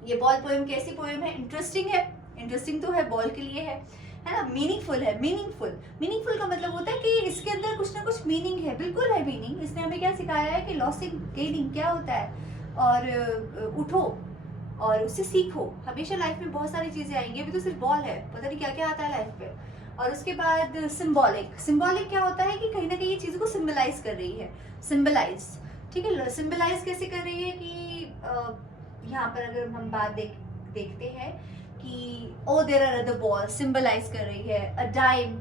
ये बॉल पोएम कैसी पोएम है? इंटरेस्टिंग है, इंटरेस्टिंग तो है, बॉल के लिए है ना। मीनिंगफुल है, मीनिंगफुल का मतलब होता है कि इसके अंदर कुछ ना कुछ मीनिंग है, बिल्कुल है मीनिंग। इसने हमें क्या सिखाया है कि लॉसिंग गेनिंग क्या होता है, और उठो और उससे सीखो। हमेशा लाइफ में बहुत सारी चीजें आएंगी, अभी तो सिर्फ बॉल है, पता नहीं क्या क्या आता है लाइफ पे। और उसके बाद सिंबॉलिक क्या होता है कि कहीं ना कहीं ये चीजों को सिंबलाइज कर रही है, सिंबलाइज, ठीक है। सिंबलाइज कैसे कर रही है कि यहाँ पर अगर हम बात देखते हैं कि oh there are other ball, symbolise कर रही है। अ टाइम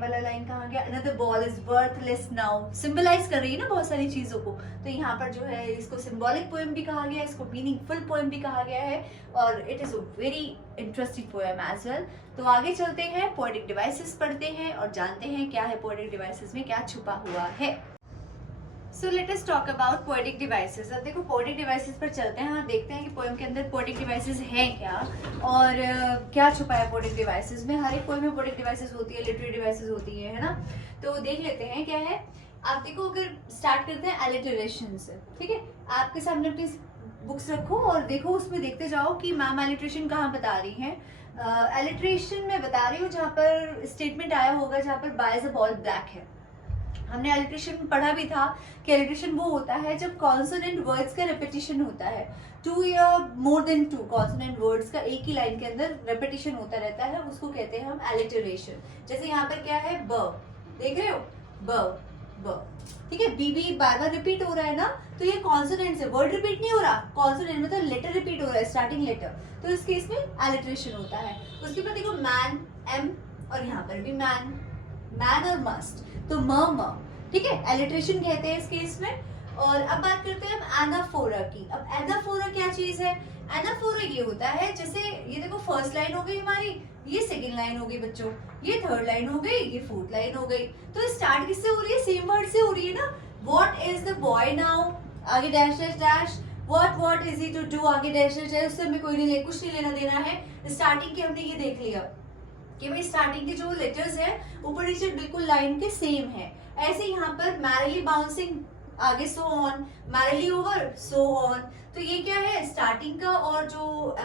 वाला लाइन कहाँ गया? Another ball is worthless now, symbolise कर रही है ना बहुत सारी चीजों को। तो यहाँ पर जो है इसको सिंबॉलिक पोएम भी कहा गया है, इसको मीनिंगफुल पोएम भी कहा गया है, और it is a very interesting poem as well. तो आगे चलते हैं, पोएटिक डिवाइसेस पढ़ते हैं और जानते हैं क्या है पोएटिक डिवाइसेस में, क्या छुपा हुआ है। So let us talk about poetic devices. अब देखो पोएटिक डिवाइसेस पर चलते हैं, हाँ देखते हैं कि पोएम के अंदर पोएटिक डिवाइसेस हैं क्या, और क्या छुपा है पोएटिक डिवाइसेस में। हर एक पोएम में पोएटिक डिवाइसेस होती है, लिटरेरी डिवाइसेस होती है ना। तो देख लेते हैं क्या है। आप देखो, अगर स्टार्ट करते हैं एलिटरेशन से, ठीक है। आपके सामने अपनी बुक्स रखो और देखो, उसमें देखते जाओ कि मैम एलिटरेशन कहाँ बता रही है। एलिटरेशन में बता रही हूँ जहाँ पर स्टेटमेंट आया होगा जहाँ पर बाय द बॉल ब्लैक है। हमने एलिट्रेशन पढ़ा भी था कि एलिट्रेशन वो होता है जब कॉन्सोनेंट वर्ड्स का रेपिटेशन होता है, 2 या मोर देन 2 कॉन्सोनेंट वर्ड्स का एक ही लाइन के अंदर रेपिटेशन होता रहता है, उसको कहते हैं हम एलिटरेशन। जैसे यहाँ पर क्या है, ब, देख रहे हो, ब, ब, ठीक है। बी बी बार बार रिपीट हो रहा है ना, तो ये कॉन्सोनेंट है, वर्ड रिपीट नहीं हो रहा, कॉन्सोनेंट मतलब लेटर रिपीट हो रहा है, स्टार्टिंग लेटर, तो इस केस में एलिट्रेशन होता है। उसके बाद देखो मैन, एम, और यहाँ पर भी मैन, मैन और मस्ट, तो म, ठीक है, एलिट्रेशन कहते हैं इस केस में। और अब बात करते हैं हम एनाफोरा की। अब एनाफोरा क्या चीज है? एनाफोरा ये होता है, जैसे ये देखो फर्स्ट लाइन हो गई हमारी, ये सेकंड लाइन हो गई बच्चों, ये थर्ड लाइन हो गई, ये फोर्थ लाइन हो गई, तो स्टार्ट किससे हो रही है? सेम वर्ड से हो रही है ना। What is the boy now, आगे dash dash dash, what is he to do, आगे डैश डैश डैश, उससे हमें कोई नहीं कुछ नहीं लेना देना है। स्टार्टिंग के हमने ये देख लिया कि भाई स्टार्टिंग के जो लेटर्स है ऊपर नीचे बिल्कुल लाइन के सेम है। ऐसे यहाँ पर मैरिली बाउंसिंग, आगे so on, merrily over, so on, तो ये क्या है? स्टार्टिंग का और जो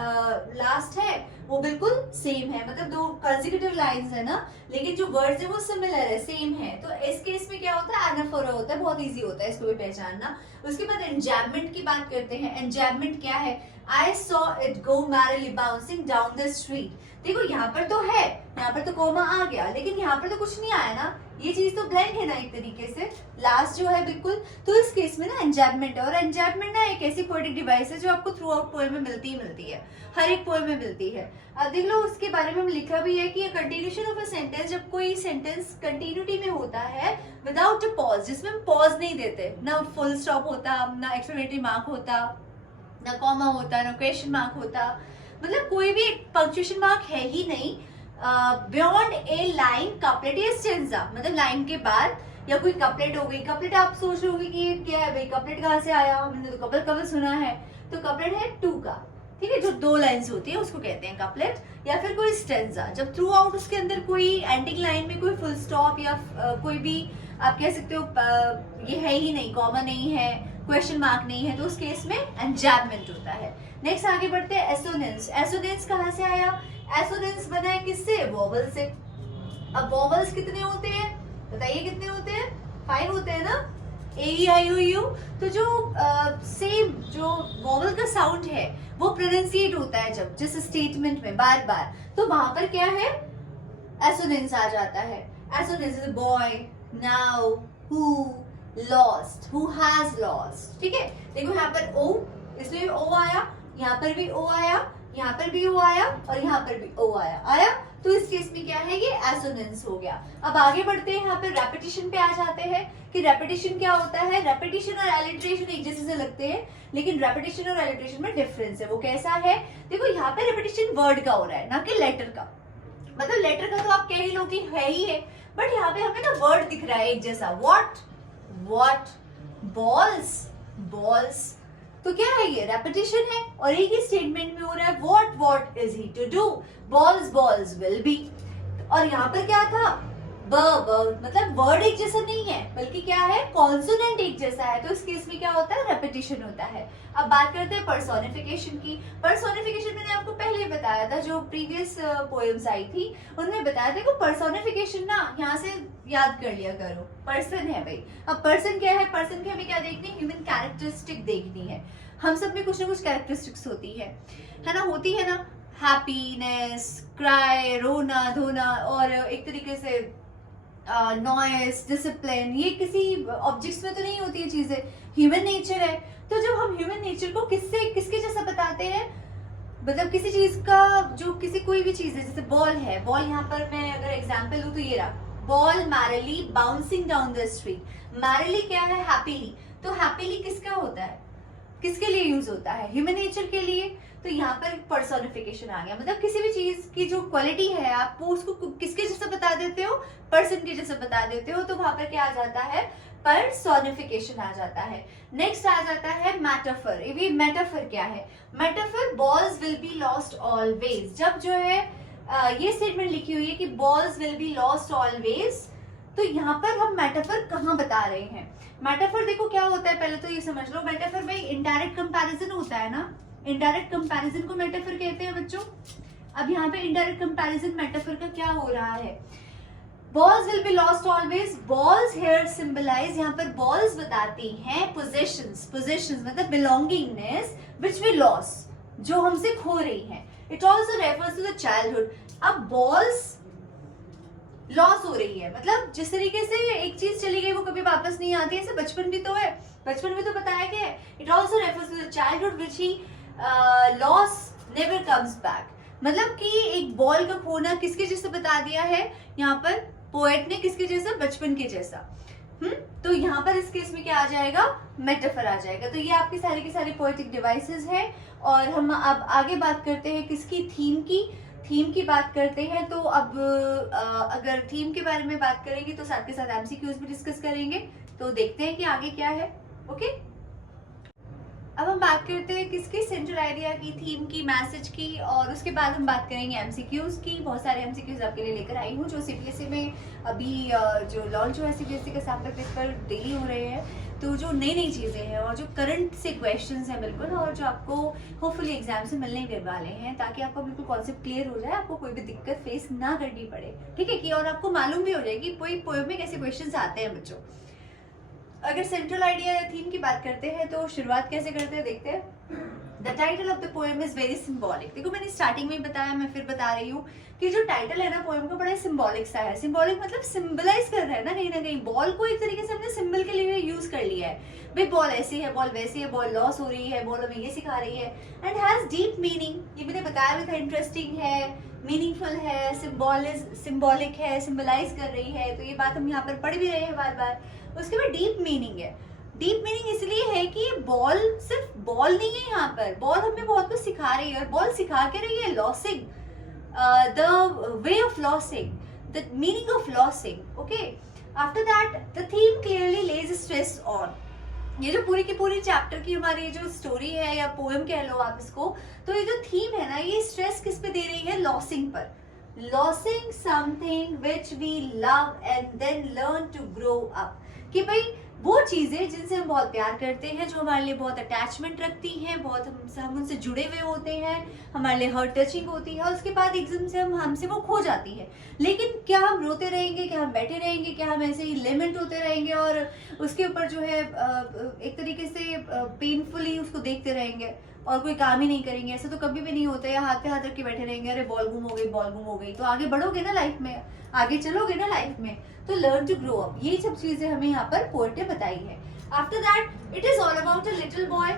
लास्ट है वो बिल्कुल सेम है, मतलब दो कंसेक्यूटिव लाइंस है ना, लेकिन जो वर्ड्स है वो सिमिलर है, सेम है। तो इस केस में क्या होता है? एनाफोरा होता है, बहुत इजी होता है इसको भी पहचानना। उसके बाद एंजैम्पमेंट की बात करते हैं। एंजैम्पमेंट क्या है? I saw it go merrily bouncing down the street. देखो यहाँ पर तो है, यहाँ पर तो कोमा आ गया, लेकिन यहाँ पर तो कुछ नहीं आया ना, ये चीज तो ब्लैंक है ना एक तरीके से, लास्ट जो है बिल्कुल। तो इस केस में ना एंजैम्पमेंट है, और एंजैम्पमेंट ना एक ऐसी पोएटिक डिवाइस है जो आपको थ्रू आउट पोएम में मिलती ही मिलती है, हर एक पोएम में मिलती है। अब देख लो उसके बारे में हम लिखा भी है कि कंटिन्यूशन ऑफ अ सेंटेंस, जब कोई सेंटेंस कंटिन्यूटी में होता है विदाउट अ पॉज, जिसमें हम पॉज नहीं देते, ना फुल स्टॉप होता, ना एक्सक्लेमेटरी मार्क होता, ना कॉमा होता, ना क्वेश्चन मार्क होता, मतलब कोई भी पंक्चुएशन मार्क है ही नहीं। बियॉन्ड ए लाइन, कपलेट या स्टेंजा, मतलब लाइन के बाद या कोई कपलेट हो गई। कपलेट आप सोच रहे होगे कि ये क्या है भाई, कपलेट कहाँ से आया, हमने तो कपल सुना है, तो कपलेट है 2 का, ठीक है, जो 2 लाइन्स होती है उसको कहते हैं कपलेट। या फिर कोई स्टेंजा, जब थ्रू आउट उसके अंदर कोई एंडिंग लाइन में कोई फुल स्टॉप या कोई भी आप कह सकते हो ये है ही नहीं, कॉमा नहीं है, क्वेश्चन मार्क नहीं है, तो उस केस में एंजैम्पमेंट होता है। नेक्स्ट आगे बढ़ते हैं एसोनेंस। एसोनेंस कहाँ से आया? एसोनेंस बना है किससे? वोवल से। अब वोवल्स कितने होते हैं बताइए? कितने होते हैं? 5 होते हैं ना, ए ई आई ओ यू। तो जो सेम जो वोवल का साउंड है वो प्रोनाउंसिएट होता है जब जिस स्टेटमेंट में बार बार, तो वहां पर क्या है? एसोनेंस आ जाता है। Assonance is boy, now, who, lost, who has lost, ठीक है। देखो यहाँ पर ओ, इसमें भी ओ आया, यहाँ पर भी ओ आया, यहाँ पर भी ओ आया, और यहाँ पर भी ओ आया, तो इस केस में क्या है? ये एसोनेंस हो गया। अब आगे बढ़ते हैं, यहाँ पे रेपिटेशन पे आ जाते हैं कि रेपिटेशन क्या होता है। रेपिटेशन और एलिट्रेशन एक जैसे से लगते हैं, लेकिन रेपिटेशन और एलिट्रेशन में डिफरेंस है। वो कैसा है? देखो यहाँ पे रेपिटेशन वर्ड का हो रहा है, ना कि लेटर का, मतलब लेटर का तो आप कह ही लो कि है ही है, बट यहाँ पे हमें ना वर्ड दिख रहा है एक जैसा। व्हाट, बॉल्स, बॉल्स, तो क्या है? ये रेपिटेशन है और एक ही स्टेटमेंट में हो रहा है। What is he to do, balls will be. और यहाँ पर क्या था? मतलब वर्ड एक जैसा नहीं है, बल्कि क्या है? कॉन्सोनेंट एक जैसा है, तो इस केस में क्या होता है? रेपिटेशन होता है। अब बात करते हैं पर्सोनिफिकेशन की। पर्सोनिफिकेशन मैंने आपको पहले बताया था, जो प्रीवियस पोएम्स आई थी उनमें बताया था कि पर्सोनिफिकेशन ना यहाँ से याद कर लिया करो, पर्सन है भाई। अब पर्सन क्या है? पर्सन की हमें क्या देखनी है? ह्यूमन कैरेक्टरिस्टिक देखनी है। हम सब में कुछ ना कुछ कैरेक्टरिस्टिक्स होती है ना, होती है ना, हैप्पीनेस, क्राई, रोना धोना, और एक तरीके से नॉइस, डिसिप्लिन, ये किसी ऑब्जेक्ट्स में तो नहीं होती है चीजें, ह्यूमन नेचर है। तो जब हम ह्यूमन नेचर को किसके जैसा बताते हैं, मतलब किसी चीज का, जो किसी कोई भी चीज है, जैसे बॉल है, बॉल यहाँ पर मैं अगर एग्जांपल लूं तो ये रहा, ball merrily bouncing down the street. Merrily क्या है? हैप्पीली। तो हैप्पीली किसका होता है, किसके लिए यूज होता है? ह्यूमन नेचर के लिए। तो यहाँ पर पर्सोनिफिकेशन आ गया, मतलब किसी भी चीज की जो क्वालिटी है आप वो उसको किसके जैसा बता देते हो? पर्सन के जैसा बता देते हो, तो वहां पर क्या आ जाता है? पर्सोनिफिकेशन आ जाता है। नेक्स्ट आ जाता है मेटाफर। ये मेटाफर क्या है? Metaphor, balls will be lost always. जब जो है ये स्टेटमेंट लिखी हुई है कि balls will be lost always, तो यहाँ पर हम मेटाफर कहाँ बता रहे हैं? मेटाफर देखो क्या होता है, पहले तो ये समझ लो। मेटाफर में इनडायरेक्ट कंपैरिजन होता है ना, इनडायरेक्ट कंपैरिजन को मेटाफर कहते हैं बच्चों। अब यहाँ पे इनडायरेक्ट कंपैरिजन मेटाफर का क्या हो रहा है? Balls will be lost always, balls here symbolise, यहाँ पर बॉल्स बताती हैं पोजेशंस मतलब बिलोंगिंगनेस विच वी लॉस, जो हमसे खो रही है। It also refers to the childhood. अब बॉल्स लॉस हो रही है, मतलब जिस तरीके से एक चीज चली गई वो कभी वापस नहीं आती, ऐसे बचपन भी तो है, बचपन में तो बताया गया है, it also refers to the childhood which he loss never comes back. मतलब कि एक बॉल का खोना किसके जैसा बता दिया है यहाँ पर पोएट ने, किसके जैसा, बचपन के जैसा। तो यहाँ पर इस केस में क्या आ जाएगा, मेटाफर आ जाएगा। तो ये आपकी सारी की सारी पोएटिक डिवाइसेस है। और हम अब आगे बात करते हैं किसकी, थीम की बात करते हैं। तो अब अगर थीम के बारे में बात करेंगे तो साथ के साथ एमसीक्यूज भी डिस्कस करेंगे। तो देखते हैं कि आगे क्या है। ओके, अब हम बात करते हैं किसकी, सेंट्रल आइडिया की, थीम की, मैसेज की, और उसके बाद हम बात करेंगे एमसीक्यूज की। बहुत सारे एमसीक्यूज आपके लिए लेकर आई हूँ जो सीबीएसई में अभी जो लॉन्च हुआ है, सीबीएसई का सैंपल पेपर डेली हो रहे हैं। तो जो नई नई चीज़ें हैं और जो करंट से क्वेश्चंस हैं बिल्कुल, और जो आपको होपफुली एग्जाम से मिलने के वाले हैं, ताकि आपका बिल्कुल कॉन्सेप्ट क्लियर हो जाए, आपको कोई भी दिक्कत फेस ना करनी पड़े। ठीक है कि, और आपको मालूम भी हो जाएगी कोई पोएम में कैसे क्वेश्चंस आते हैं बच्चों। अगर सेंट्रल आइडिया या थीम की बात करते हैं तो शुरुआत कैसे करते हैं देखते हैं। The title of the poem is very symbolic. देखो मैंने स्टार्टिंग में ही बताया, मैं फिर बता रही हूँ कि जो टाइटल है ना पोएम का, बड़ा सिंबॉलिक सा है। सिंबॉलिक मतलब सिंबलाइज कर रहा है ना कहीं बॉल को एक तरीके से हमने सिंबल के लिए यूज कर लिया है। भाई बॉल ऐसी है, बॉल वैसी है, बॉल लॉस हो रही है, बॉल हमें ये सिखा रही है, एंड हैज डीप मीनिंग। ये मैंने बताया भी था, इंटरेस्टिंग है, मीनिंगफुल है, सिंबॉलिक है, सिंबलाइज कर रही है। तो ये बात हम यहाँ पर पढ़ भी रहे हैं बार बार। उसके बाद डीप मीनिंग है। डीप मीनिंग इसलिए है कि बॉल सिर्फ बॉल नहीं है, यहाँ पर बॉल हमें बहुत कुछ सिखा रही है, और बॉल सिखा के रही है losing, the way of losing, the meaning of losing. Okay, after that the theme clearly lays stress on. ये जो पूरी की पूरी चैप्टर की हमारी जो स्टोरी है या पोएम कह लो आप इसको, तो ये जो थीम है ना, ये स्ट्रेस किस पे दे रही है, लॉसिंग पर। Losing something which we love and then learn to grow up. कि भाई वो चीजें जिनसे हम बहुत प्यार करते हैं, जो हमारे लिए बहुत अटैचमेंट रखती हैं, बहुत हम उनसे जुड़े हुए होते हैं, हमारे लिए हार्ट टचिंग होती है, उसके बाद एकदम से हमसे वो खो जाती है। लेकिन क्या हम रोते रहेंगे, क्या हम बैठे रहेंगे, क्या हम ऐसे ही लेमेंट होते रहेंगे और उसके ऊपर जो है एक तरीके से पेनफुली उसको देखते रहेंगे और कोई काम ही नहीं करेंगे? ऐसा तो कभी भी नहीं होता है। या हाथ पे हाथ रख के बैठे रहेंगे, अरे बॉल गुम हो गई, बॉल गुम हो गई। तो आगे बढ़ोगे ना लाइफ में, आगे चलोगे ना लाइफ में। तो लर्न टू ग्रो अप, ये सब चीजें हमें यहाँ पर पोएट ने बताई है। After that it is all about a little boy.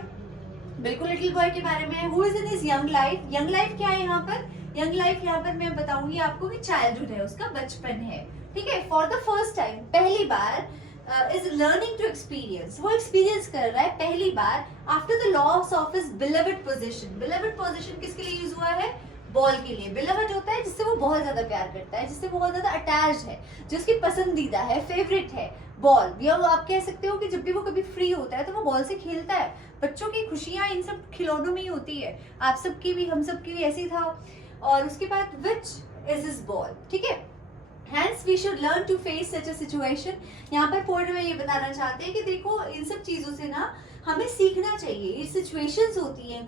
बिल्कुल लिटिल बॉय के बारे में, who is in his young life. Young life क्या है यहाँ पर, यंग लाइफ यहाँ पर मैं बताऊंगी आपको कि चाइल्डहुड है, उसका बचपन है। ठीक है, फॉर द फर्स्ट टाइम, पहली बार इज लर्निंग टू एक्सपीरियंस, वो एक्सपीरियंस कर रहा है पहली बार after the loss of his beloved position. Beloved position किसके लिए यूज हुआ है, बॉल के लिए। बिलवड होता है जिससे वो बहुत ज्यादा प्यार करता है, जिससे बहुत ज्यादा अटैच्ड है, जो उसकी पसंदीदा है, फेवरेट है, बॉल। या आप कह सकते हो कि जब भी वो कभी फ्री होता है तो वो बॉल से खेलता है। बच्चों की खुशियां इन सब खिलौनों में ही होती है, आप सबकी भी, हम सबकी भी ऐसी था। और उसके बाद विच इज हिज बॉल। ठीक है, Hence we should learn to face such a situation। यहाँ पर पोएट में ये बताना चाहते हैं कि देखो इन सब चीजों से ना हमें सीखना चाहिए। ये सिचुएशंस होती हैं,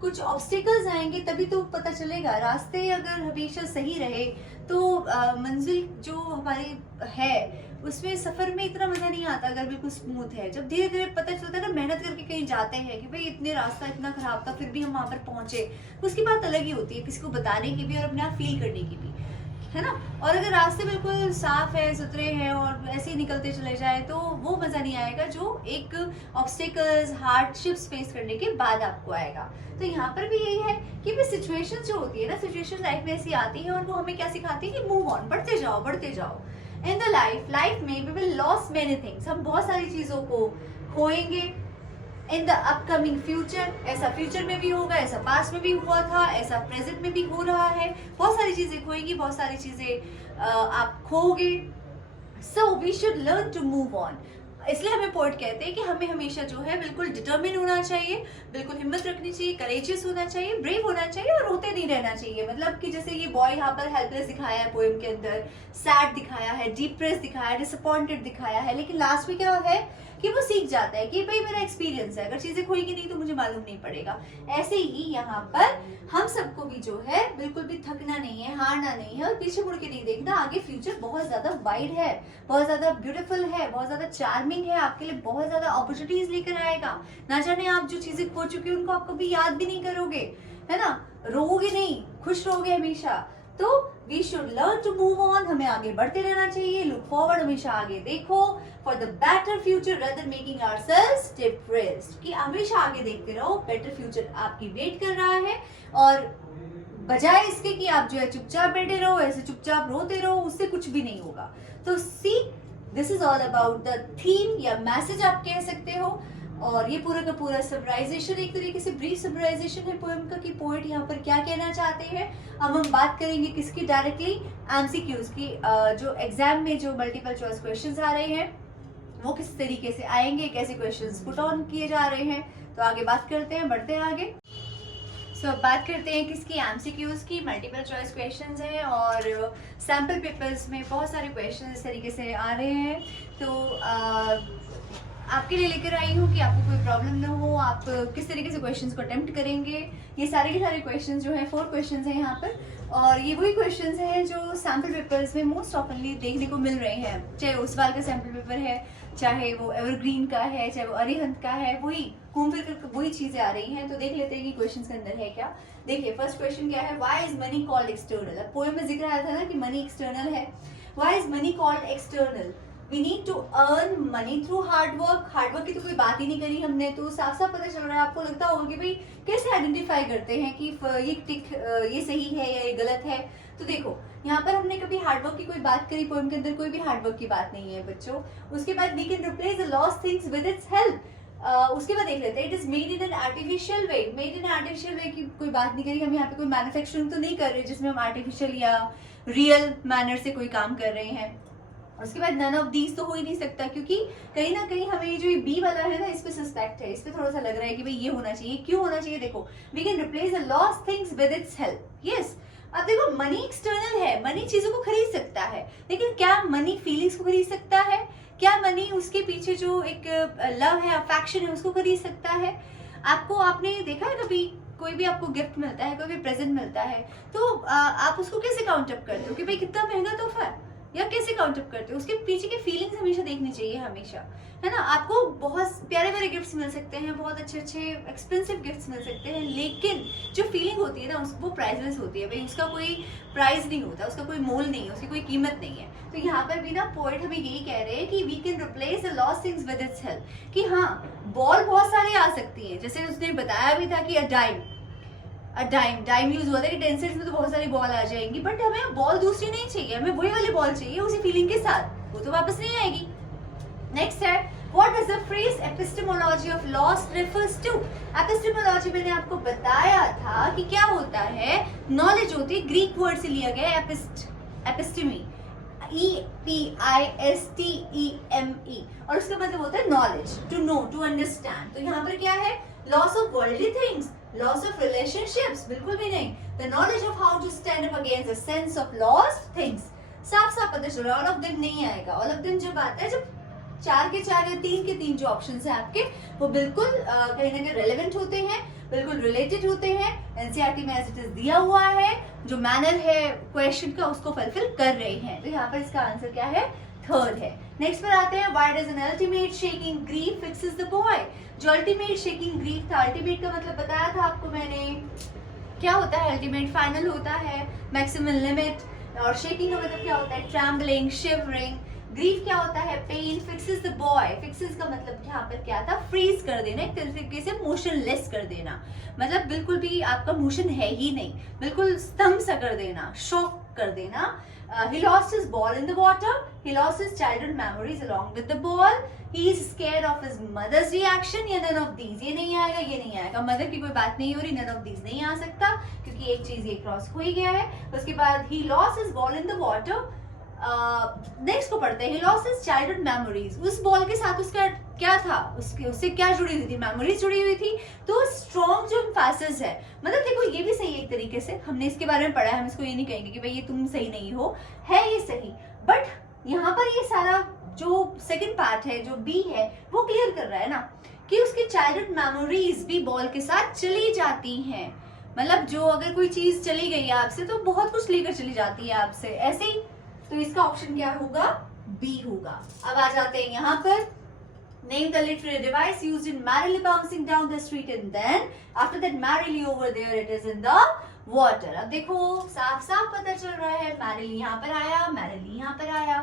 कुछ ऑब्स्टिकल्स आएंगे तभी तो पता चलेगा। रास्ते अगर हमेशा सही रहे तो मंजिल जो हमारी है उसमें सफर में इतना मजा नहीं आता अगर बिल्कुल स्मूथ है। जब धीरे धीरे पता चलता है ना, मेहनत करके कहीं जाते हैं कि भाई इतने रास्ता इतना खराब था फिर भी हम वहां पर पहुंचे, उसकी बात अलग ही होती है, किसी को बताने की भी और अपने आप फील करने की भी, है ना। और अगर रास्ते बिल्कुल साफ है, सुथरे हैं और ऐसे ही निकलते चले जाए तो वो मजा नहीं आएगा जो एक ऑब्स्टिकल्स, हार्डशिप्स फेस करने के बाद आपको आएगा। तो यहाँ पर भी यही है कि भी सिचुएशन जो होती है ना, सिचुएशन लाइफ में ऐसी आती है और वो हमें क्या सिखाती है कि मूव ऑन, बढ़ते जाओ बढ़ते जाओ। इन द लाइफ में we will loss many things, हम बहुत सारी चीजों को खोएंगे। इन द अपकमिंग फ्यूचर, ऐसा फ्यूचर में भी होगा, ऐसा पास्ट में भी हुआ था, ऐसा प्रेजेंट में भी हो रहा है। बहुत सारी चीजें खोएंगी, बहुत सारी चीजें आप खोगे। So we should learn to move on. इसलिए हमें पोएट कहते हैं कि हमें हमेशा जो है बिल्कुल डिटर्मिन होना चाहिए, बिल्कुल हिम्मत रखनी चाहिए, करेजियस होना चाहिए, ब्रेव होना चाहिए और रोते नहीं रहना चाहिए। मतलब कि जैसे ये बॉय यहाँ पर हेल्पलेस दिखाया है पोएम के अंदर, सैड दिखाया है, डिप्रेस दिखाया है, डिसअपॉइंटेड दिखाया है, लेकिन लास्ट में क्या है कि वो सीख जाता है कि भाई मेरा एक्सपीरियंस है, अगर चीजें खोएंगी नहीं तो मुझे मालूम नहीं पड़ेगा। ऐसे ही यहाँ पर हम सबको भी जो है बिल्कुल भी थकना नहीं है, हारना नहीं है और पीछे मुड़ के नहीं देखना। आगे फ्यूचर बहुत ज्यादा वाइड है, बहुत ज्यादा ब्यूटीफुल है, बहुत ज्यादा चार्मिंग है, आपके लिए बहुत ज्यादा अपॉर्चुनिटीज लेकर आएगा। ना जाने आप जो चीजें खो चुके हो उनको आप कभी याद भी नहीं करोगे, है ना, रोओगे नहीं, खुश रहोगे हमेशा। तो we should learn to move on, हमें आगे बढ़ते रहना चाहिए, लुक फॉरवर्ड, हमेशा आगे देखो, for the better future rather making ourselves depressed, कि हमेशा आगे देखते रहो, बेटर फ्यूचर आपकी वेट कर रहा है, और बजाय इसके कि आप जो है चुपचाप बैठे रहो, ऐसे चुपचाप रोते रहो, उससे कुछ भी नहीं होगा। तो see this is all about the theme या मैसेज आप कह सकते हो। और ये पूरा का पूरा समराइजेशन, एक तरीके से ब्रीफ समराइजेशन है पोएम का, कि पोएट यहाँ पर क्या कहना चाहते हैं। अब हम बात करेंगे किसकी, डायरेक्टली एमसीक्यूज की, जो एग्जाम में जो मल्टीपल चॉइस क्वेश्चंस आ रहे हैं वो किस तरीके से आएंगे, कैसे क्वेश्चंस पुट ऑन किए जा रहे हैं। तो आगे बात करते हैं, बढ़ते हैं आगे। अब बात करते हैं किसकी, एमसीक्यूज की, मल्टीपल चॉइस क्वेश्चंस हैं, और सैम्पल पेपर्स में बहुत सारे क्वेश्चंस इस तरीके से आ रहे हैं। तो आपके लिए लेकर आई हूँ कि आपको कोई प्रॉब्लम ना हो, आप किस तरीके से क्वेश्चंस को अटेम्प्ट करेंगे। ये सारे के सारे क्वेश्चंस जो है 4 क्वेश्चंस हैं यहाँ पर, और ये वही क्वेश्चंस हैं जो सैम्पल पेपर्स में मोस्ट ऑफनली देखने को मिल रहे हैं, चाहे ओसवाल का सैम्पल पेपर है, चाहे वो एवरग्रीन का है, चाहे वो अरिहंत का है, वही घूम फिर कर वही चीजें आ रही हैं। तो देख लेते हैं कि क्वेश्चंस के अंदर है क्या। देखिए फर्स्ट क्वेश्चन क्या है, why is money called external. अब पोएम में जिक्र आया था ना कि मनी एक्सटर्नल है, why is money called external. We need to earn money through hard work। Hard work की तो कोई बात ही नहीं करी हमने, तो साफ साफ पता चल रहा है। आपको लगता होगा कि भाई कैसे आइडेंटिफाई करते हैं कि ये टिक ये सही है या ये गलत है। तो देखो यहाँ पर हमने कभी हार्डवर्क की कोई बात करी, पोएम के अंदर कोई भी हार्डवर्क की बात नहीं है बच्चों। उसके बाद we can replace the lost things with its help. उसके बाद देख लेते हैं, it is made in an artificial way. Made in artificial way की कोई बात नहीं करी, हम यहाँ पे कोई मैन्युफैक्चरिंग तो नहीं कर रहे जिसमें हम आर्टिफिशियल या रियल मैनर से कोई काम कर रहे हैं। उसके बाद नन ऑफ दीज तो हो ही नहीं सकता, क्योंकि कहीं ना कहीं हमें जो ये बी वाला है ना, इस पे सस्पेक्ट है, इस पे थोड़ा सा लग रहा है कि भाई ये होना चाहिए। क्यों होना चाहिए, देखो we can replace the lost things with its help. Yes, अब देखो मनी एक्सटर्नल है, मनी चीजों को खरीद सकता है, लेकिन क्या मनी फीलिंग्स को खरीद सकता है? क्या मनी उसके पीछे जो एक लव है, अफेक्शन है, उसको खरीद सकता है? आपने देखा है कभी कोई भी आपको गिफ्ट मिलता है, कोई भी प्रेजेंट मिलता है, तो आप उसको कैसे काउंट अप करते हो कि भाई कितना महंगा तोहफा है, या कैसे काउंट अप करते हो? उसके पीछे की फीलिंग्स हमेशा देखनी चाहिए, हमेशा, है ना। आपको बहुत प्यारे प्यारे गिफ्ट्स मिल सकते हैं, बहुत अच्छे अच्छे एक्सपेंसिव गिफ्ट्स मिल सकते हैं, लेकिन जो फीलिंग होती है ना वो प्राइसलेस होती है भाई। उसका कोई प्राइस नहीं होता, उसका कोई मोल नहीं है, उसकी कोई कीमत नहीं है। तो यहाँ पर भी ना पोएट हमें यही कह रहे हैं कि we can replace the lost things with its help, कि हाँ बॉल बहुत सारी आ सकती है, जैसे उसने बताया भी था कि डाइम यूज हुआ था कि 10 सेंट्स में तो बहुत सारी बॉल आ जाएंगी, बट हमें बॉल दूसरी नहीं चाहिए, हमें वही वाली बॉल चाहिए उसी फीलिंग के साथ, वो तो वापस नहीं आएगी। नेक्स्ट है, what does the phrase epistemology of lost refers to. Epistemology मैंने आपको बताया था कि क्या होता है, नॉलेज होती है, ग्रीक वर्ड से लिया गया एपिस्टेमी, EPISTEME, और उसका मतलब होता है knowledge, to know, to understand. तो यहाँ पर क्या है, loss of worldly things, loss of relationships, बिल्कुल भी नहीं। The knowledge of how to stand up against the sense of lost things, साफ साफ पता चल रहा है। ऑल ऑफ देम नहीं आएगा, ऑल ऑफ देम जब आता है, जब 4 के 4 या 3 के 3 जो ऑप्शंस हैं आपके, वो बिल्कुल कहीं ना कहीं रेलेवेंट होते हैं, बिल्कुल रिलेटेड होते हैं, एनसीईआरटी में एज इट इज दिया हुआ है, जो मैनर है क्वेश्चन का उसको फुलफिल कर रहे हैं। तो यहाँ पर इसका आंसर क्या है, थर्ड है। नेक्स्ट पर आते हैं, why does an ultimate shaking grief fixes the boy. जो अल्टीमेट शेकिंग ग्रीफ था, अल्टीमेट का मतलब बताया था आपको मैंने, क्या होता है अल्टीमेट, फाइनल होता है, मैक्सिमम लिमिट, और शेकिंग का मतलब क्या होता है, ट्रैम्बलिंग, शिवरिंग। ग्रीफ क्या होता है, pain. Fixes the boy, fixes का मतलब यहाँ पर क्या था, फ्रीज कर देना, एक तरीके से मोशनलेस कर देना, मतलब बिल्कुल भी आपका मोशन है ही नहीं, बिल्कुल स्तंभ सा कर देना, शॉक कर देना। He lost his ball in the water. He lost his childhood memories along with the ball. He is scared of his mother's reaction. या none of these, ये नहीं आएगा, ये नहीं आएगा, मदर की कोई बात नहीं हो रही, none of these नहीं आ सकता, क्योंकि एक चीज ये क्रॉस हो ही गया है। उसके बाद he lost his ball in the water। Next को पढ़ते हैं, he lost his childhood memories। उस बॉल के साथ उसका क्या था, उससे क्या जुड़ी हुई थी, मेमोरीज जुड़ी हुई थी। तो स्ट्रॉन्ग जो एम्फेसिस है, मतलब देखो ये भी सही है एक तरीके से, हमने इसके बारे में पढ़ा है, हम इसको ये नहीं कहेंगे कि भाई ये तुम सही नहीं हो, है ये सही, बट यहाँ पर ये सारा जो सेकंड पार्ट है, जो बी है, वो क्लियर कर रहा है ना कि उसकी चाइल्डहुड मेमोरीज भी बॉल के साथ चली जाती हैं। मतलब जो अगर कोई चीज चली गई है आपसे, तो बहुत कुछ लेकर चली जाती है आपसे, ऐसे ही। तो इसका ऑप्शन क्या होगा, बी होगा। अब आ जाते हैं यहाँ पर, name the literary device used in merrily bouncing down the street, and then after that merrily over there it is in the water. अब देखो साफ साफ पता चल रहा है, मैरिली यहाँ पर आया, मैरिली यहाँ पर आया,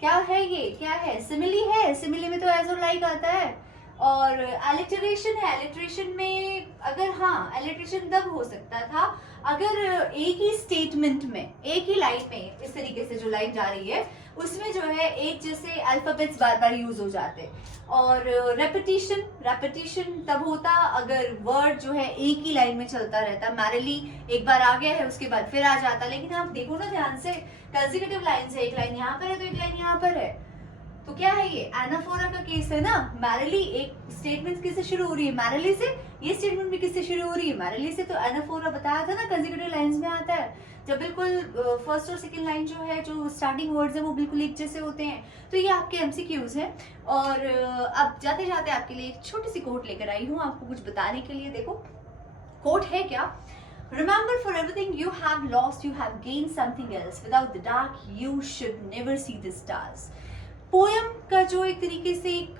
क्या है ये, क्या है, सिमिली है, सिमिली में तो एज और लाइक आता है। और एलिटरेशन है, एलिटरेशन में अगर, हाँ एलिटरेशन तब हो सकता था अगर एक ही स्टेटमेंट में, एक ही लाइन में, इस तरीके से जो लाइन जा रही है उसमें जो है एक जैसे अल्फाबेट्स बार बार यूज हो जाते। और रेपिटिशन, रेपिटिशन तब होता अगर वर्ड जो है एक ही लाइन में चलता रहता। मैरिली एक बार आ गया है उसके बाद फिर आ जाता, लेकिन आप देखो ना ध्यान से, कंसेक्यूटिव लाइन से, एक लाइन यहाँ पर है तो एक लाइन यहाँ पर है, तो क्या है ये, एनाफोरा का केस है ना। मैरिली एक स्टेटमेंट किससे शुरू हो रही है, मैरिली से, ये स्टेटमेंट भी किससे शुरू हो रही है, मैरिली से, तो एनाफोरा बताया था ना कंसेक्यूटिव लाइंस में आता है, जब बिल्कुल फर्स्ट और सेकंड लाइन जो है, जो स्टार्टिंग वर्ड्स है वो बिल्कुल एक जैसे होते हैं। तो ये आपके एमसीक्यूज हैं। और अब जाते जाते आपके लिए एक छोटी सी कोट लेकर आई हूँ आपको कुछ बताने के लिए। देखो कोट है क्या, Remember, for everything you have lost, you have gained something else. Without the dark, you should never see the stars. Poem का जो एक तरीके से एक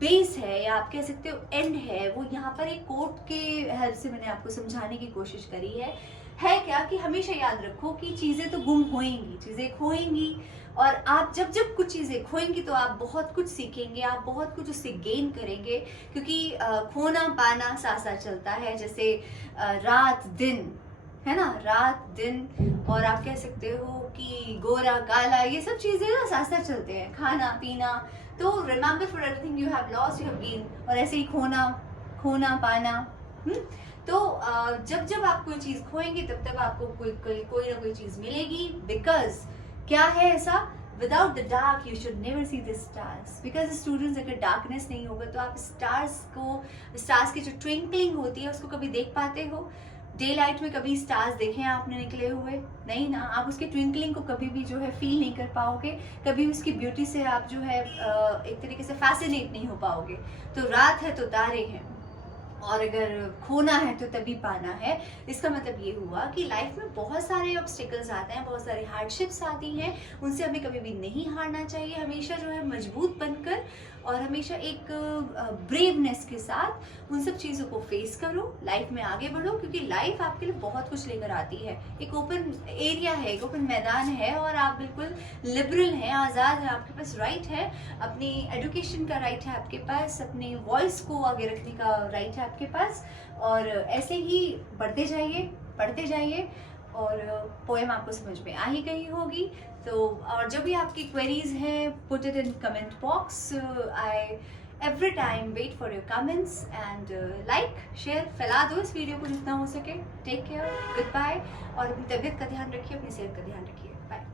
बेस है, या आप कह सकते हो एंड है, वो यहाँ पर एक कोट के हेल्प से मैंने आपको समझाने की कोशिश करी है क्या कि हमेशा याद रखो कि चीज़ें तो गुम होएंगी, चीज़ें खोएंगी, और आप जब जब कुछ चीज़ें खोएंगी तो आप बहुत कुछ सीखेंगे, आप बहुत कुछ उससे गेन करेंगे, क्योंकि खोना पाना साथ साथ चलता है, जैसे रात दिन है ना, रात दिन, और आप कह सकते हो कि गोरा काला, ये सब चीज़ें ना साथ साथ चलते हैं, खाना पीना। तो remember for everything you have lost you have gain, और ऐसे ही खोना, खोना पाना। तो जब जब आप कोई चीज़ खोएंगे तब तक आपको कोई ना कोई चीज़ मिलेगी। बिकॉज क्या है ऐसा, without the dark you should never see the stars. Because students, अगर डार्कनेस नहीं होगा तो आप स्टार्स की जो ट्विंकलिंग होती है उसको कभी देख पाते हो? डे लाइट में कभी स्टार्स देखे हैं आपने निकले हुए? नहीं ना। आप उसके ट्विंकलिंग को कभी भी जो है फील नहीं कर पाओगे, कभी उसकी ब्यूटी से आप जो है एक तरीके से फैसिनेट नहीं हो पाओगे। तो रात है तो तारे हैं, और अगर खोना है तो तभी पाना है। इसका मतलब ये हुआ कि लाइफ में बहुत सारे ऑब्स्टिकल्स आते हैं, बहुत सारी हार्डशिप्स आती हैं, उनसे हमें कभी भी नहीं हारना चाहिए। हमेशा जो है मजबूत बनकर और हमेशा एक ब्रेवनेस के साथ उन सब चीज़ों को फेस करो, लाइफ में आगे बढ़ो, क्योंकि लाइफ आपके लिए बहुत कुछ लेकर आती है। एक ओपन एरिया है, एक ओपन मैदान है, और आप बिल्कुल लिबरल हैं, आज़ाद हैं, आपके पास राइट है, अपनी एजुकेशन का राइट है आपके पास, अपनी वॉइस को आगे रखने का राइट है आपके पास। और ऐसे ही बढ़ते जाइए, पढ़ते जाइए, और पोएम आपको समझ में आ ही गई होगी। तो और जब भी आपकी क्वेरीज हैं, put it in comment box. I every time wait for your comments, and like share, फैला दो इस वीडियो को जितना हो सके। टेक केयर, गुड बाय, और अपनी तबीयत का ध्यान रखिए, अपनी सेहत का ध्यान रखिए। बाय।